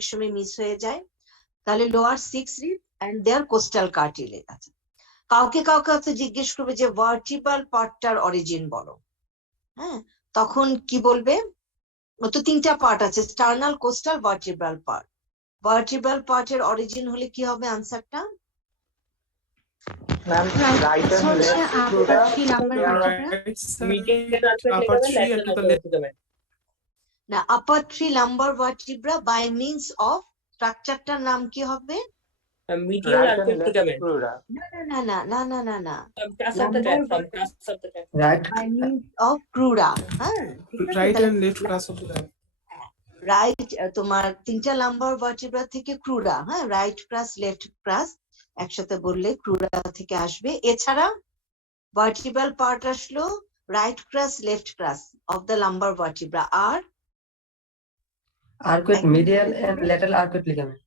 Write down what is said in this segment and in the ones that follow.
অনেক সময় মিস হয়ে যায়। তাহলে lower 6 ribs and their coastal cartilage আছে। কাউকে কাউকে হয়তো জিজ্ঞেস করবে যে ভার্টিব্রাল পার্টটার অরিজিন বলো, হ্যাঁ, তখন কি বলবে? ও তো 3টা পার্ট আছে, sternal, costal, vertebral part. Vertebral পার্টের অরিজিন হলে কি হবে আনসারটা? Ma'am right and left upper 3 lumbar vertebra, medial arcuate upper ligament, 3 lateral and to the arcuate left. ligament. না, আপার 3 lumbar vertebra by means of স্ট্রাকচারটার নাম কি হবে? Medial Right and arcuate left ligament. crura. না না না না না না না না, Crus of the diaphragm. Crus of the diaphragm. Right. by means of crura, হ্যাঁ, ঠিক আছে? Right তাহলে and left crus of the diaphragm. Right, তোমার 3টা লাম্বার ভার্টিব্রা থেকে ক্রুরা, হ্যাঁ, রাইট ক্রাস, লেফট ক্রাস একসাথে বললে ক্রুরা থেকে আসবে। এছাড়া ভার্টিব্রাল পার্ট আসলো right crus, left crus of the lumbar vertebra, আর arcuate medial and lateral arcuate ligament.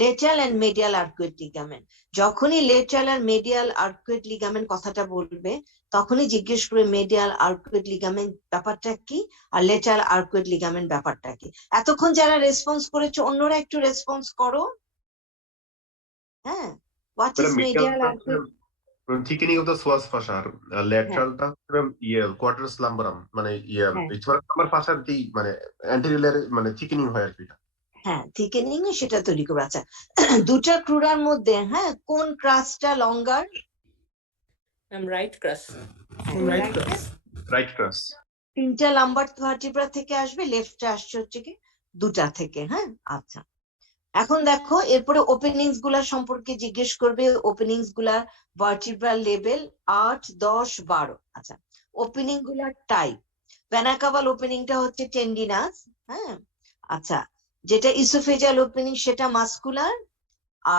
Lateral and medial arcuate ligament. যখনই লেটারাল আর মিডিয়াল আর্কুয়েট লিগামেন্ট কথাটা বলবে তখনই জিজ্ঞেস করবে মিডিয়াল আর্কুয়েট লিগামেন্ট ব্যাপারটা কি আর লেটারাল আর্কুয়েট লিগামেন্ট ব্যাপারটা কি। এতক্ষণ যারা রেসপন্স করেছো অন্যরা একটু রেসপন্স করো। হ্যাঁ, what is medial arcuate? Thickening of the psoas fascia, ল্যাটারালটা কোয়ার্টারস লাম্বারাম, মানে পিছনের লাম্বার ফাসার দি মানে অ্যান্টেরিয়র মানে থিকেনিং হয় আর কি। হ্যাঁ, থিকেনিং সেটা তৈরি করবে। আচ্ছা, দুটা ক্রুরার মধ্যে, হ্যাঁ, কোন ক্রাসটা longer? Right crus. Right crus. Right crus. 3টা লাম্বার ভার্টিব্রা থেকে আসবে, লেফটটা আসছে হচ্ছে কি 2টা থেকে, হ্যাঁ। আচ্ছা, এখন দেখো এরপরে ওপেনিংস গুলা সম্পর্কে জিজ্ঞেস করবে। ওপেনিংস গুলা ভার্টিব্রাল লেভেল 8, 10, 12। আচ্ছা, ওপেনিং গুলার টাইপ, ভেনাকাভাল ওপেনিংটা হচ্ছে টেন্ডিনাস, হ্যাঁ। আচ্ছা, যেটা ইসোফেজাল ওপেনিং সেটা মাস্কুলার,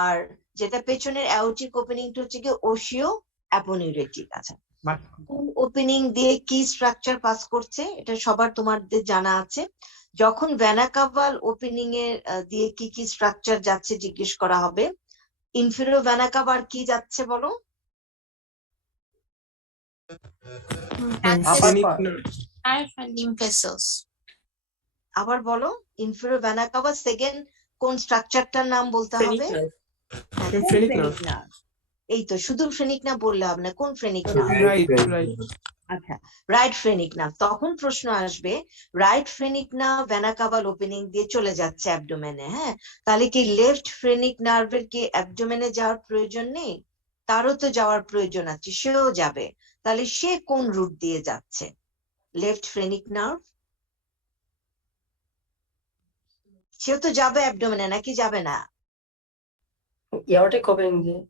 আর যেটা পেছনের অ্যাওটিক ওপেনিংটা হচ্ছে কি ওশিও অ্যাপোনিউরেটিক। আচ্ছা, কোন ওপেনিং দিয়ে কি স্ট্রাকচার পাস করছে এটা সবার তোমাদের জানা আছে। যখন ভেনাকাভাল ওপেনিং এ দিয়ে কি কি স্ট্রাকচার যাচ্ছে জিজ্ঞেস করা হবে, ইনফেরিয়র ভেনাকাভার কি যাচ্ছে বলো? Scenic nerve. diaphragm, lymph vessels, আবার বলো, ইনফেরিয়র ভেনাকাভার সেকেন্ড কোন স্ট্রাকচারটার নাম বলতে Phrenic হবে? nerve. কোন Phrenic ফ্রেনিক nerve. নার্ভ? এই তো, শুধু ফ্রেনিক না বললে হবে না, কোন ফ্রেনিক নার্ভ? Right, right. আচ্ছা, রাইট ফ্রেনিক নার্ভ। তখন প্রশ্ন আসবে রাইট ফ্রেনিক নার্ভ ভেনাকাভাল ওপেনিং দিয়ে চলে যাচ্ছে অ্যাবডোমেনে, হ্যাঁ, তাহলে কি লেফট ফ্রেনিক নার্ভের কি অ্যাবডোমেনে যাওয়ার প্রয়োজন নেই? তারও তো যাওয়ার প্রয়োজন আছে, সেও যাবে। তাহলে সে কোন রুট দিয়ে যাচ্ছে? লেফট ফ্রেনিক নার্ভ সেও তো যাবে অ্যাবডোমেনে, নাকি যাবে না? aortic opening দিয়ে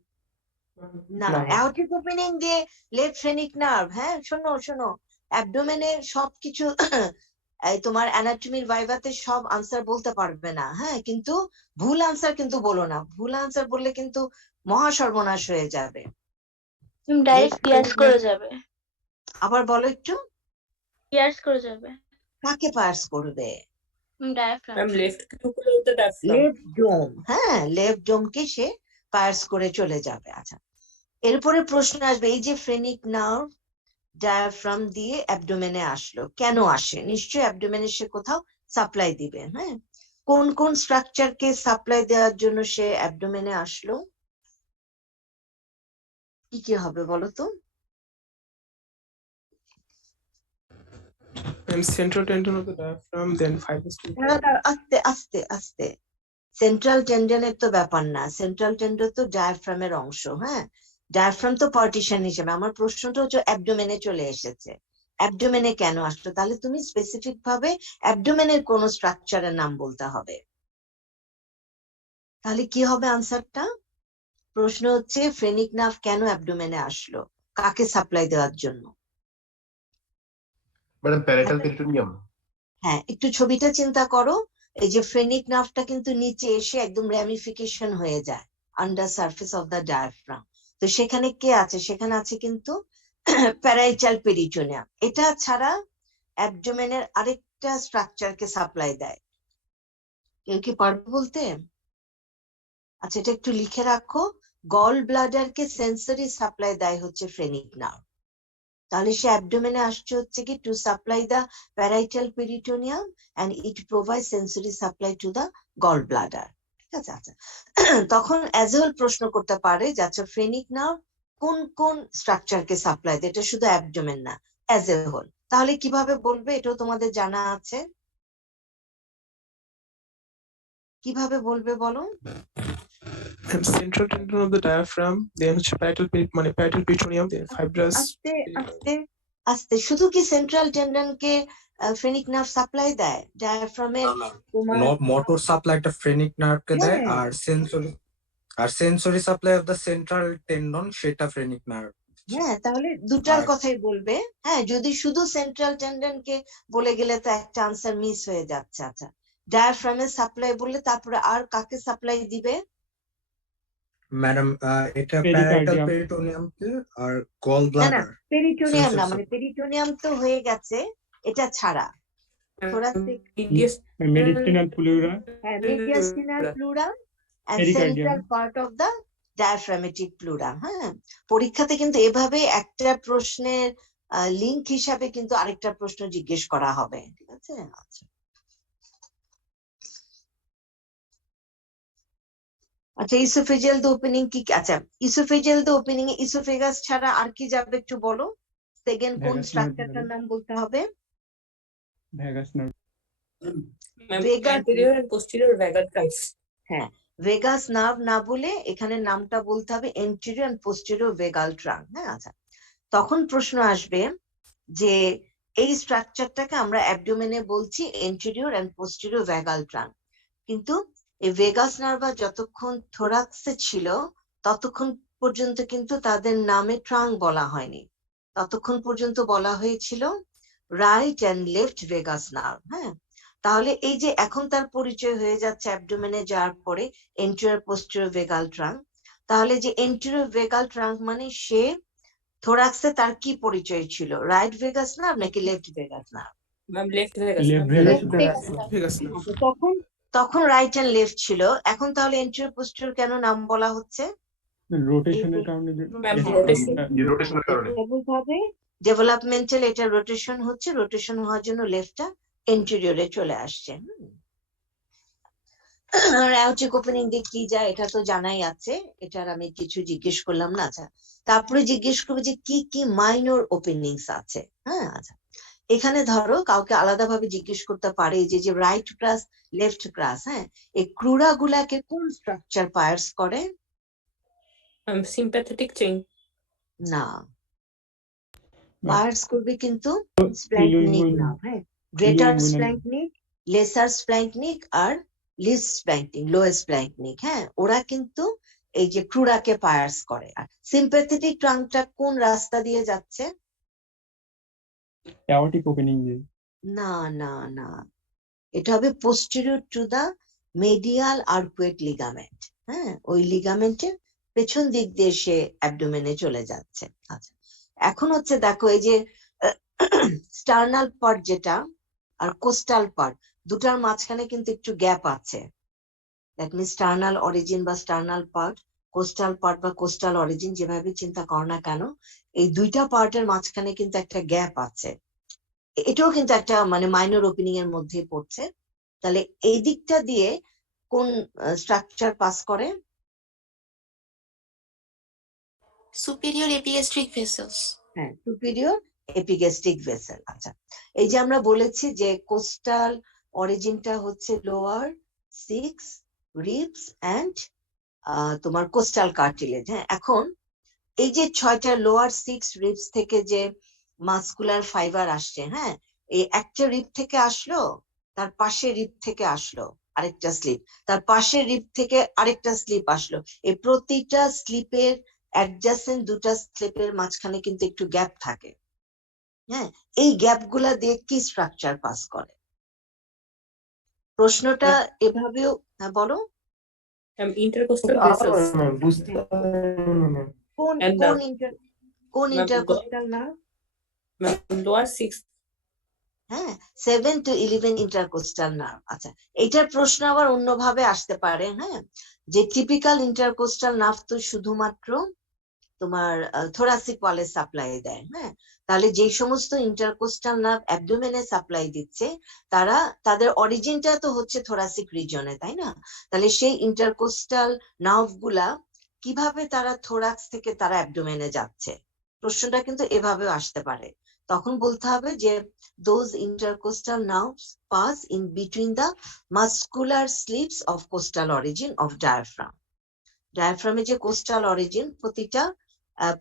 না, না। অ্যাওর্টিক ওপেনিং দিয়ে লেফট ফ্রেনিক নার্ভ, হ্যাঁ, শোনো শোনো, অ্যাবডোমেনের সবকিছু এই তোমার অ্যানাটমির ভাইভাতে সব আনসার বলতে পারবে না, হ্যাঁ, কিন্তু ভুল আনসার কিন্তু বলো না, ভুল আনসার বললে কিন্তু মহা সর্বনাশ হয়ে যাবে। ডাইরেক্ট পিয়ার্স করে যাবে, আবার বলো একটু, পিয়ার্স করে যাবে কাকে পার্স করবে? Diaphragm. Ma'am, left cuticle of the diaphragm. Left dome, হ্যাঁ, লেফট ডোমকে সে পার্স করে চলে যাবে। আচ্ছা, এরপরে প্রশ্ন আসবে এই যে ফ্রেনিক নার্ভ ডায়াফ্রাম দিয়ে অ্যাবডোমেনে আসলো, কেন আসে? নিশ্চয়ই অ্যাবডোমেনে সে কোথাও সাপ্লাই দিবে, হ্যাঁ। কোন কোন স্ট্রাকচারকে সাপ্লাই দেওয়ার জন্য সে অ্যাবডোমেনে আসলো? কি কি হবে বলো তো? And central tendon of the diaphragm, then fibrous আস্তে আস্তে আস্তে, সেন্ট্রাল টেন্ডনের তো ব্যাপার না, সেন্ট্রাল টেন্ডন তো ডায়াফ্রামের অংশ, হ্যাঁ। ডায়াফ্রাম তো পার্টিশন হিসেবে, আমার প্রশ্নটা হচ্ছে অ্যাবডোমেনে চলে এসেছে, অ্যাবডোমেনে কেন আসলো? তাহলে তুমি স্পেসিফিক ভাবে অ্যাবডোমেনের কোন স্ট্রাকচারের নাম বলতে হবে। তাহলে কি হবে আনসারটা? প্রশ্ন হচ্ছে ফ্রেনিক নার্ভ কেন অ্যাবডোমেনে আসলো, কাকে সাপ্লাই দেওয়ার জন্য? Madam parietal peritoneum. হ্যাঁ, একটু ছবিটা চিন্তা করো, এই যে ফ্রেনিক নার্ভটা কিন্তু নিচে এসে একদম র্যামিফিকেশন হয়ে যায় under surface of the diaphragm. তো সেখানে কে আছে? সেখানে আছে কিন্তু প্যারাইটাল পেরিটোনিয়াম। এটা ছাড়া অ্যাবডোমেনের আরেকটা স্ট্রাকচারকে সাপ্লাই দেয়, কেউ কি পারবে বলতে? আচ্ছা, এটা একটু লিখে রাখো, গল ব্লাডারকে সেন্সরি সাপ্লাই দেয় হচ্ছে ফ্রেনিক নার্ভ। তাহলে সে অ্যাবডোমেনে আসছে হচ্ছে কি to supply the parietal peritoneum and it provide sensory supply to the gall bladder. ঠিক আছে, আচ্ছা। তখন অ্যাজ এ হোল প্রশ্ন করতে পারে যে আচ্ছা ফ্রেনিক নার্ভ কোন কোন স্ট্রাকচারকে সাপ্লাই দেয়, এটা শুধু অ্যাবডোমেন না, অ্যাজ এ হোল। তাহলে কিভাবে বলবে, এটাও তোমাদের জানা আছে, কিভাবে বলবে বলো? Central tendon of the diaphragm, then হচ্ছে parietal peritoneum, then fibrous. আস্তে আস্তে আস্তে, শুধু কি সেন্ট্রাল টেন্ডনকে ফ্রেনিক নার্ভ সাপ্লাই দেয়? ডায়াফ্রামের তোমার মোটর সাপ্লাইটা ফ্রেনিক নার্ভকে দেয়, হ্যাঁ। আর sensory supply of the central tendon সেটা ফ্রেনিক নার্ভ। হ্যাঁ, তাহলে দুটার আর- কথাই বলবে। হ্যাঁ, যদি শুধু সেন্ট্রাল টেন্ডনকে বলে গেলে তো একটা আনসার মিস হয়ে যাচ্ছে। আচ্ছা, ডায়াফ্রামের সাপ্লাই বললে তারপরে আর কাকে সাপ্লাই দিবে? ম্যাডাম এটা প্যারাইটাল পেরিটোনিয়ামকে আর গল না না, ব্লাডার। পেরিটোনিয়াম না, Sensory মানে supply. পেরিটোনিয়াম তো হয়ে গেছে, এটা ছাড়া thoracic, Mediastinal pleura. হ্যাঁ, mediastinal pleura and Pericardium. central part of the diaphragmatic pleura। হ্যাঁ, পরীক্ষাতে কিন্তু এভাবে একটা প্রশ্নের লিংক হিসাবে কিন্তু আরেকটা প্রশ্ন জিজ্ঞেস করা হবে। ঠিক আছে, আচ্ছা। আচ্ছা, ইসোফেজিয়াল দ্য ওপেনিং কি? আচ্ছা, oesophageal the opening A oesophagus ছাড়া আর কি যাবে একটু বলো? সেকেন্ড কোন Vagus nerve স্ট্রাকচারটার যাবে। নাম বলতে হবে? Vagus nerve. Vagus- Anterior and posterior vagal trunks. হ্যাঁ, ভেগাস নার্ভ না বলে এখানে নামটা বলতে হবে এন্টেরিয়র এন্ড পোস্টেরিয়র ভেগাল ট্রাঙ্ক। হ্যাঁ, আচ্ছা। তখন প্রশ্ন আসবে যে এই স্ট্রাকচারটাকে আমরা অ্যাবডোমেনে বলছি এন্টেরিয়র এন্ড পোস্টেরিয়র ভেগাল ট্রাঙ্ক, কিন্তু এই ভেগাস নার্ভা যতক্ষণ থোরাক্সে ছিল ততক্ষণ পর্যন্ত কিন্তু তাদের নামে ট্রাঙ্ক বলা হয়নি, ততক্ষণ পর্যন্ত বলা হয়েছিল right and left vagus nerve. হ্যাঁ, তাহলে এই যে এখন তার পরিচয় হয়ে যাচ্ছে অ্যাবডোমেনে যাওয়ার পরে এন্টেরিয়র পোস্টেরিয়র ভেগাল ট্রাঙ্ক। তাহলে যে এন্টেরিয়র ভেগাল ট্রাঙ্ক মানে সে থোরাক্সে তার কি পরিচয় ছিল, রাইট ভেগাস নার্ভ নাকি left vagus nerve? Ma'am, left vagus. Left nerve. vagus Vagus nerve. আচ্ছা, তখন তখন রাইট এন্ড লেফট ছিল, এখন তাহলে এন্টেরিয়র পোস্টেরিয়র কেন নাম বলা হচ্ছে? রোটেশনের কারণে Ma'am, rotation. রোটেশনের কারণে ভাবে ডেভেলপমেন্টাল এটা রোটেশন হচ্ছে, রোটেশন হওয়ার জন্য লেফটটা এন্টেরিয়রে চলে আসছে। আর অ্যাওটিক ওপেনিং দিয়ে কি যায় এটা তো জানাই আছে, এটার আমি কিছু জিজ্ঞেস করলাম না। আচ্ছা, তারপরে জিজ্ঞেস করবে যে কি কি মাইনর ওপেনিংস আছে। হ্যাঁ, আচ্ছা, এখানে ধরো কাউকে আলাদাভাবে জিজ্ঞেস করতে পারে যে যে রাইট ক্রাস লেফট ক্রাস, হ্যাঁ, এই ক্রুরা গুলাকে কোন স্ট্রাকচার পায়ার্স করে? Sympathetic chain. না, পায়ার্স করবে কিন্তু স্প্ল্যাঙ্কনিক না। হ্যাঁ, গ্রেটার Ileoinguinal. স্প্ল্যাঙ্কনিক, লেসার স্প্ল্যাঙ্কনিক আর লিস্ট স্প্ল্যাঙ্কনিক, লোয়েস্ট স্প্ল্যাঙ্কনিক। হ্যাঁ, ওরা কিন্তু এই যে ক্রুরাকে পায়ার্স করে। আর সিম্প্যাথেটিক ট্রাঙ্কটা কোন রাস্তা দিয়ে যাচ্ছে? অ্যাওর্টিক ওপেনিং দিয়ে। না না না, এটা হবে posterior to the medial arcuate ligament. হ্যাঁ, ওই লিগামেন্টের পেছন দিক দিয়ে সে অ্যাবডোমেনে চলে যাচ্ছে। আচ্ছা, এখন হচ্ছে দেখো এই যে স্টার্নাল পার্ট যেটা আর কোস্টাল পার্ট, দুটার মাঝখানে কিন্তু একটু গ্যাপ আছে। দ্যাট মিনস স্টার্নাল অরিজিন বা স্টার্নাল পার্ট, কোস্টাল পার্ট বা কোস্টাল অরিজিন, যেভাবে চিন্তা করো না কেন, এই দুইটা পার্টের মাঝখানে কিন্তু একটা গ্যাপ আছে। এটাও কিন্তু একটা মানে মাইনর ওপেনিং এর মধ্যে পড়ছে। তাহলে এই দিকটা দিয়ে কোন স্ট্রাকচার পাস করে? superior epigastric vessels. হ্যাঁ, সুপিরিয়র এপিগ্যাস্ট্রিক ভেসেল। আচ্ছা, এই যে আমরা বলেছি যে কোস্টাল অরিজিনটা হচ্ছে লোয়ার 6 রিবস এন্ড তোমার কোস্টাল কার্টিলেজ। হ্যাঁ, এখন এই যে 6টা লোয়ার 6 রিবস থেকে যে মাসকুলার ফাইবার আসছে, হ্যাঁ, এই একটা রিব থেকে আসলো, তার পাশে রিব থেকে আসলো আরেকটা স্লিপ, তার পাশের রিব থেকে আরেকটা স্লিপ আসলো, এই প্রতিটা স্লিপের অ্যাডজাসেন্ট দুটা স্লিপের মাঝখানে কিন্তু একটু গ্যাপ থাকে। হ্যাঁ, এই গ্যাপ গুলা দিয়ে কি স্ট্রাকচার পাস করে? প্রশ্নটা এভাবেও, হ্যাঁ বলো, Intercostal vessels. বুঝতে পারলাম না। কোন And কোন the- কোন Ma'am, intercostal nerve? Ma'am, lower 6. হ্যাঁ, 7 to 11 ইন্টারকোস্টাল নার্ভ। আচ্ছা, এইটার প্রশ্ন আবার অন্যভাবে আসতে পারে। হ্যাঁ, যে টিপিক্যাল ইন্টারকোস্টাল নার্ভ তো শুধুমাত্র তোমার থোরাসিক ওয়ালে সাপ্লাই দেয়, হ্যাঁ। তাহলে যেই সমস্ত ইন্টারকোস্টাল নার্ভ অ্যাবডোমেনে সাপ্লাই দিচ্ছে তারা তাদের অরিজিনটা তো হচ্ছে থোরাসিক রিজনে, তাই না? তাহলে সেই ইন্টারকোস্টাল নার্ভ গুলা কিভাবে তারা থোরাক্স থেকে তারা অ্যাবডোমেনে যাচ্ছে, প্রশ্নটা কিন্তু এভাবেও আসতে পারে। তখন বলতে হবে যে those intercostal nerves pass in between the muscular slips of coastal origin of diaphragm. ডায়াফ্রামে যে কোস্টাল অরিজিন,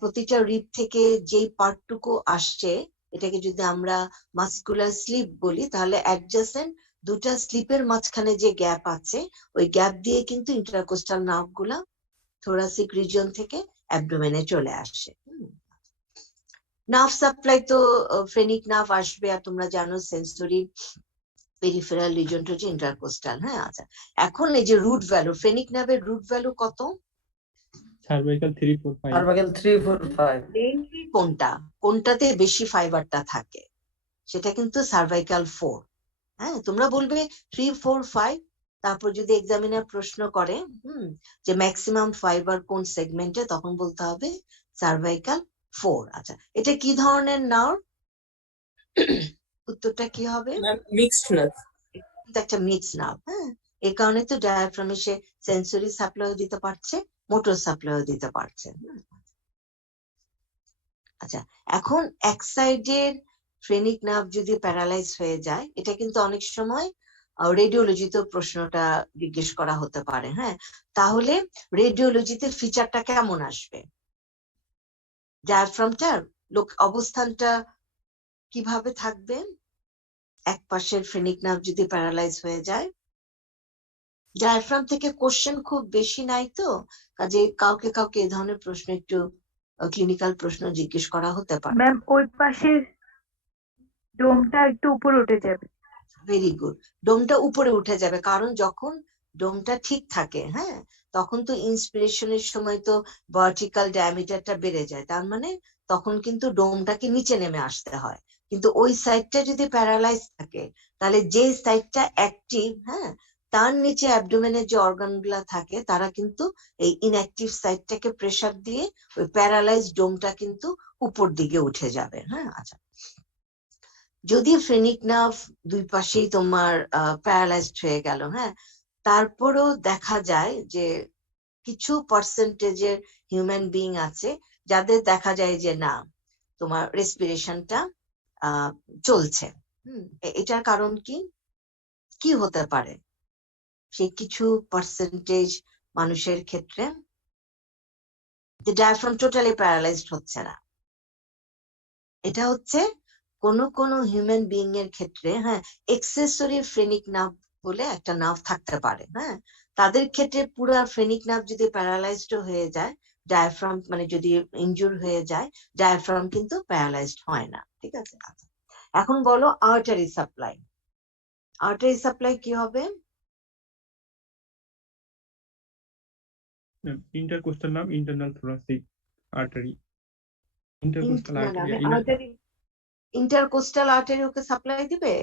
প্রতিটা রিব থেকে যেই পার্টটুকু আসছে এটাকে যদি আমরা মাস্কুলার স্লিপ বলি, তাহলে অ্যাডজাসেন্ট দুটা স্লিপের মাঝখানে যে গ্যাপ আছে ওই গ্যাপ দিয়ে কিন্তু ইন্টারকোস্টাল নার্ভ গুলা থোরাসিক রিজন থেকে অ্যাবডোমেনে চলে আসে। নার্ভ সাপ্লাই তো ফ্রেনিক নার্ভ আসবে, আর তোমরা জানো সেন্সরি পেরিফেরাল রিজনটা হচ্ছে ইন্টারকোস্টাল, হ্যাঁ। আচ্ছা, এখন এই যে রুট ভ্যালু, ফ্রেনিক নার্ভের রুট ভ্যালু কত? সার্ভাইকাল 3, 4, 5। সার্ভাইকাল 3, 4, 5। মেইনলি কোনটাতে বেশি ফাইবারটা থাকে সেটা কিন্তু সার্ভাইকাল 4, হ্যাঁ। তোমরা বলবে 3, 4, 5, তারপর যদি এক্সামিনার প্রশ্ন করে যে ম্যাক্সিমাম ফাইবার কোন সেগমেন্টে, তখন বলতে হবে সার্ভাইকাল 4। আচ্ছা, এটা কি ধরনের নার্ভ? উত্তরটা কি হবে? Mixed nerve. একটা মিক্স নার্ভ, হ্যাঁ। এই কারণে তো ডায়াফ্রামে সে সেন্সরি সাপ্লাইও দিতে পারছে, মোটর সাপ্লাইও দিতে পারছে। আচ্ছা, এখন এক সাইডের ফ্রেনিক নার্ভ যদি প্যারালাইজ হয়ে যায়, এটা কিন্তু অনেক সময় রেডিওলজিতে প্রশ্নটা জিজ্ঞেস করা হতে পারে, হ্যাঁ। তাহলে রেডিওলজিতে ফিচারটা কেমন আসবে? ডায়াফ্রামটার অবস্থানটা কিভাবে থাকবে এক পাশের ফ্রেনিক নার্ভ যদি প্যারালাইজ হয়ে যায়? ডায়াফ্রাম থেকে কোশ্চেন খুব বেশি নাই তো, কাজে কাউকে কাউকে এই ধরনের প্রশ্ন একটু ক্লিনিক্যাল প্রশ্ন জিজ্ঞেস করা হতে পারে। ম্যাম ওই পাশের ডোমটা একটু উপরে উঠে যাবে। ভেরি গুড, ডোমটা উপরে উঠে যাবে, কারণ যখন ডোমটা ঠিক থাকে, হ্যাঁ, তখন তো ইন্সপিরেশনের সময় তো ভার্টিক্যাল ডায়ামিটারটা বেড়ে যায়, তার মানে তখন কিন্তু ডোমটাকে নিচে নেমে আসতে হয়। কিন্তু ওই সাইডটা যদি প্যারালাইজ থাকে তাহলে যে সাইডটা অ্যাক্টিভ, হ্যাঁ, তার নিচে অ্যাবডোমেনের যে অর্গান গুলা থাকে তারা কিন্তু এই ইনঅ্যাক্টিভ সাইডটাকে প্রেসার দিয়ে ওই প্যারালাইজ ডোমটা কিন্তু উপর দিকে উঠে যাবে, হ্যাঁ। আচ্ছা, যদি ফ্রেনিক নার্ভ দুই পাশেই তোমার প্যারালাইজড হয়ে গেল, হ্যাঁ, তারপরও দেখা যায় যে কিছু পার্সেন্টেজের হিউম্যান বিইং আছে যাদের দেখা যায় যে না, তোমার রেসপিরেশনটা চলছে। এটার কারণ কি হতে পারে সেই কিছু পার্সেন্টেজ মানুষের ক্ষেত্রে যে ডায়াফ্রাম টোটালি প্যারালাইজড হচ্ছে না? এটা হচ্ছে কোন হিউম্যান বিইং এর ক্ষেত্রে, হ্যাঁ, এক্সেসরি ফ্রেনিক নার্ভ বলে একটা নার্ভ থাকতে পারে, হ্যাঁ। তাদের ক্ষেত্রে পুরো ফ্রেনিক নার্ভ যদি প্যারালাইজড হয়ে যায়, ডায়াফ্রাম মানে যদি ইনজুর হয়ে যায়, ডায়াফ্রাম কিন্তু প্যারালাইজড হয় না, ঠিক আছে। এখন বলো আর্টারি সাপ্লাই। আর্টারি সাপ্লাই কি হবে? Intercostal nerve, internal thoracic artery, intercostal artery. Intercostal artery ওকে সাপ্লাই দিবে?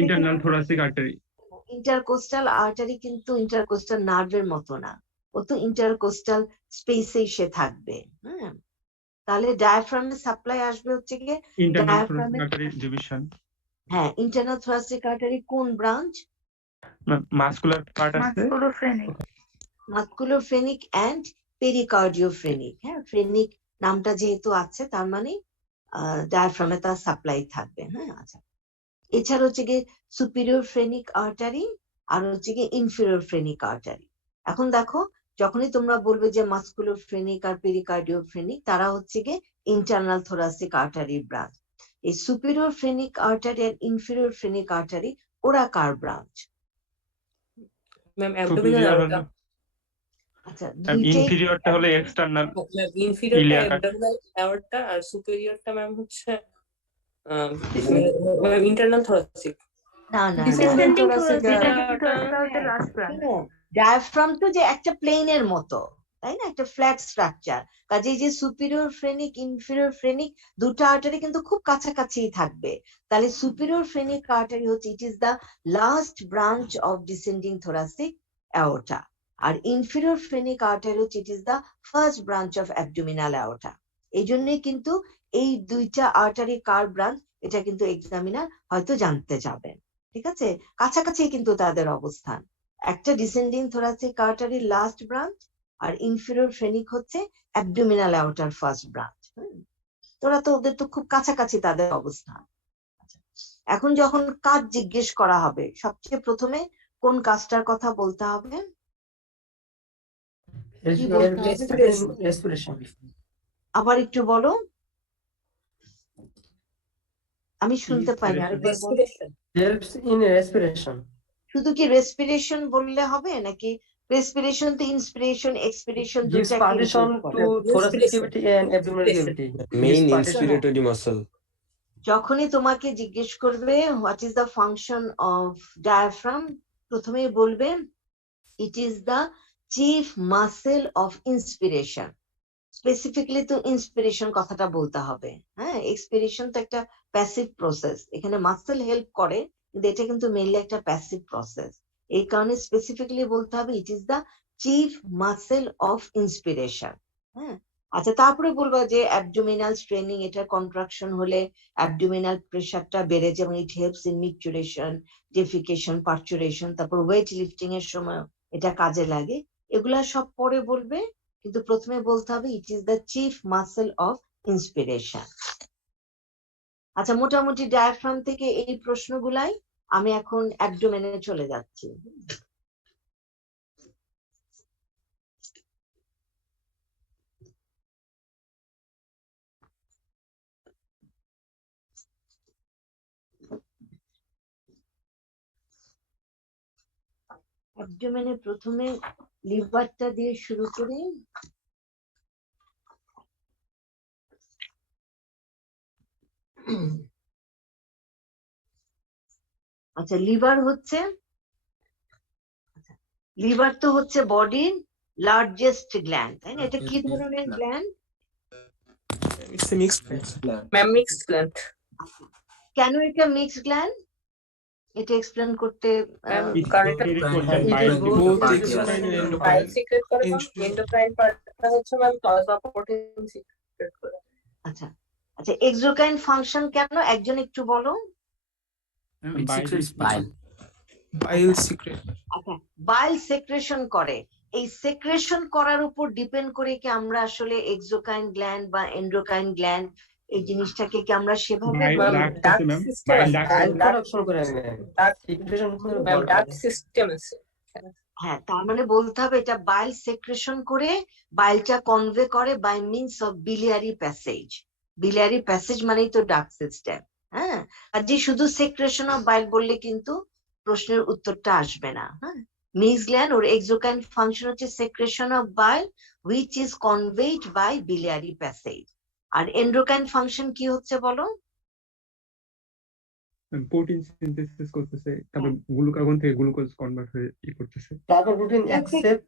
Internal thoracic artery. Intercostal artery কিন্তু ইন্টারকোস্টাল নার্ভের মতো না, ও তো ইন্টারকোস্টাল স্পেসে সে থাকবে, হ্যাঁ। তাহলে ডায়াফ্রামে সাপ্লাই আসবে হচ্ছে গিয়ে ইন্টারনাল আর্টারি ডিভিশন। হ্যাঁ, ইন্টারনাল থোরাসিক আর্টারি কোন ব্রাঞ্চ? মাসকুলার পার্ট আছে, মাসকুলোফ্রেনিক এন্ড পেরিকার্ডিওফ্রেনিক, হ্যাঁ। ফ্রেনিক নামটা যেহেতু আছে তার মানে ডায়াফ্রামে তার সাপ্লাই থাকবে, হ্যাঁ। আচ্ছা, এছাড়া হচ্ছে গিয়ে সুপিরিয়র ফ্রেনিক আর্টারি আর হচ্ছে গিয়ে ইনফিরিয়র ফ্রেনিক আর্টারি। এখন দেখো, যখনই তোমরা বলবে যে মাসকুলোফ্রেনিক আর পেরিকার্ডিওফ্রেনিক, তারা হচ্ছে গিয়ে ইন্টারনাল থোরাসিক আর্টারির ব্রাঞ্চ। এই সুপিরিয়র ফ্রেনিক আর্টারি আর ইনফিরিয়র ফ্রেনিক আর্টারি ওরা কার ব্রাঞ্চ? Ma'am abdominal aorta. আচ্ছা, ইনফিরিয়রটা হলো এক্সটারনাল, ইনফিরিয়রটা অ্যাবডোমিনাল আওরটা, আর সুপিরিয়রটা ম্যাম হচ্ছে ইন্টারনাল থোরাসিক। না, ডায়াফ্রাম তো যে একটা প্লেনের মতো, তাই না, একটা ফ্ল্যাট স্ট্রাকচার। কাজে যে সুপিরিয়র ফ্রেনিক ইনফিরিয়র ফ্রেনিক দুটো আর্টারি কিন্তু খুব কাছাকাছি থাকবে। তাহলে সুপিরিয়র ফ্রেনিক আর্টারি হচ্ছে it is the last branch of descending thoracic aorta, আর ইনফিরিয়র ফ্রেনিক আর্টারি হচ্ছে it is the first branch of abdominal aorta. এই জন্যই কিন্তু এই দুইটা আর্টারি কার ব্রাঞ্চ এটা কিন্তু এক্সামিনার হয়তো জানতে যাবেন। ঠিক আছে, কাছাকাছি কিন্তু তাদের অবস্থান। একটা ডিসেন্ডিং থোরাসিক আর্টারির লাস্ট ব্রাঞ্চ আর ইনফিরিয়র ফ্রেনিক হচ্ছে অ্যাবডোমিনাল অ্যাওর্টার ফার্স্ট ব্রাঞ্চ। তোরা তো ওদের তো খুব কাছাকাছি তাদের অবস্থান। এখন যখন কাজ জিজ্ঞেস করা হবে সবচেয়ে প্রথমে কোন কাজটার কথা বলতে হবে? কি বলতে হবে? respiration আবার একটু বলো, আমি শুনতে পাইনি, আরেকবার বলো। helps in respiration. শুধু কি রেসপিরেশন বললে হবে নাকি রেসপিরেশন তো ইন্সপিরেশন এক্সপিরেশন Gives দুটাকে partition to thoracic cavity and abdominal cavity. Main Gives partition- inspiratory muscle. যখনই তোমাকে জিজ্ঞেস করবে what is the function of diaphragm, প্রথমেই বলবে ইট is the chief muscle of inspiration. Specifically তো ইন্সপিরেশন কথাটা বলতে হবে। হ্যাঁ, এক্সপিরেশন তো একটা প্যাসিভ প্রসেস, এখানে মাসেল হেল্প করে কিন্তু এটা কিন্তু মেইনলি একটা প্যাসিভ প্রসেস। এই কারণে স্পেসিফিকলি বলতে হবে ইট is the chief muscle of inspiration. হ্যাঁ, আচ্ছা, তারপরে বলবা যে অ্যাবডোমিনাল স্ট্রেনিং, এটা কন্ট্রাকশন হলে অ্যাবডোমিনাল প্রেশারটা বেড়ে, যেমন it helps in মিকচুরেশন, defecation, parturition, তারপর ওয়েট লিফটিং এর সময় এটা কাজে লাগে। এগুলা সব পরে বলবে, কিন্তু প্রথমে বলতে হবে ইট is the chief muscle of inspiration. আচ্ছা, মোটামুটি ডায়াফ্রাম থেকে এই প্রশ্নগুলাই। আমি এখন অ্যাবডোমেনে চলে যাচ্ছি। অ্যাবডোমেনে প্রথমে লিভারটা দিয়ে শুরু করি। আচ্ছা, লিভার হচ্ছে, লিভার তো হচ্ছে বডির লার্জেস্ট গ্ল্যান্ড, তাই না? এটা কি ধরনের gland? It's a mixed Ma'am, mixed gland. কেন এটা miixed gland? এটা এক্সপ্লেন করতে Ma'am, It current secrete it করতে is bile both both secrete exocrine and করে। bile endocrine. secret করে ma'am, Endocrine. endocrine partটা হচ্ছে ma'am plasma protein secret করে। আচ্ছা আচ্ছা, এক্সোক্রাইন ফাংশন কেন একজন একটু বলো। It secretes bile. Bile secret. আচ্ছা, বাইল সেক্রেশন করে। এই সেক্রেশন করার উপর ডিপেন্ড করে কি আমরা আসলে এক্সোক্রাইন গ্ল্যান্ড বা এন্ডোক্রাইন গ্ল্যান্ড এই জিনিসটাকে কি আমরা সেভাবে Bile বলি? duct Duct আছে ma'am, system bile আছে, duct bile আছে। duct- Production করে ma'am. duct- Secretion করে ma'am, bile duct করে। system আছে। হ্যাঁ, তার মানে বলতে হবে এটা বাইল সেক্রেশন করে, বাইলটা কনভে করে by means of biliary passage। biliary passage মানেই তো ডাক্ট সিস্টেম। হ্যাঁ, আর যে শুধু সেক্রেশন অফ বাইল বললে কিন্তু প্রশ্নের উত্তরটা আসবে না। হ্যাঁ, মিক্সড গ্ল্যান্ড ওর এক্সোক্রাইন ফাংশন হচ্ছে secretion of bile which is conveyed by biliary passage। আর এন্ডোক্রাইন ফাংশন কি হচ্ছে বলো? প্রোটিন সিনথেসিস করতেছে, তারপর গ্লুকাগন থেকে গ্লুকোজ কনভার্ট হয়ে ই করতেছে। Plasma protein accept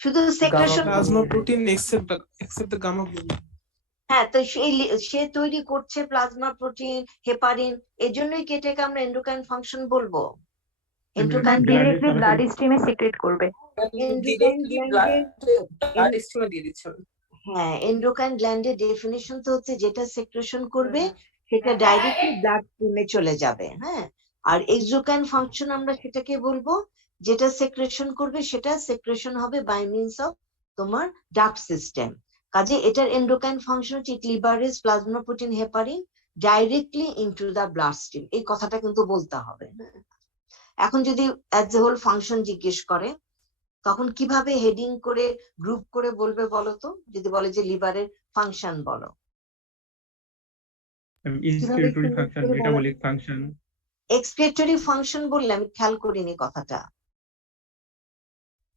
শুধু secretion, Plasma protein except the gamma globin. হ্যাঁ, তো সে তৈরি করছে প্লাজমা প্রোটিন, হেপারিন, এর জন্যই কি এটাকে আমরা এন্ডোক্রাইন ফাংশন বলবো। এন্ডোক্রাইন ডিরেক্টলি ব্লাড স্ট্রিমে সিক্রেট করবে। Directly blood stream এ দিয়ে দিচ্ছে ma'am। হ্যাঁ, এন্ডোক্রাইন গ্ল্যান্ডের ডেফিনিশন তো হচ্ছে যেটা সেক্রেশন করবে সেটা ডাইরেক্টলি ব্লাড স্ট্রিমে চলে যাবে। হ্যাঁ, আর এক্সোক্রাইন ফাংশন আমরা সেটাকে বলবো যেটা সেক্রেশন করবে সেটা সেক্রেশন হবে বাই মিনস অফ তোমার ডাক্ট সিস্টেম। কাজে এটার এন্ডোক্রাইন ফাংশন হচ্ছে it liberates plasma protein heparin directly into the blood stream. এই কথাটা কিন্তু বলতে হবে। এখন যদি অ্যাজ এ হোল ফাংশন জিজ্ঞেস করে তখন কিভাবে হেডিং করে গ্রুপ করে বলবে বলো তো? যদি বলে যে লিভারের ফাংশন বলো, inspiratory function, metabolic function. Excretory function বললে আমি খেয়াল করিনি কথাটা।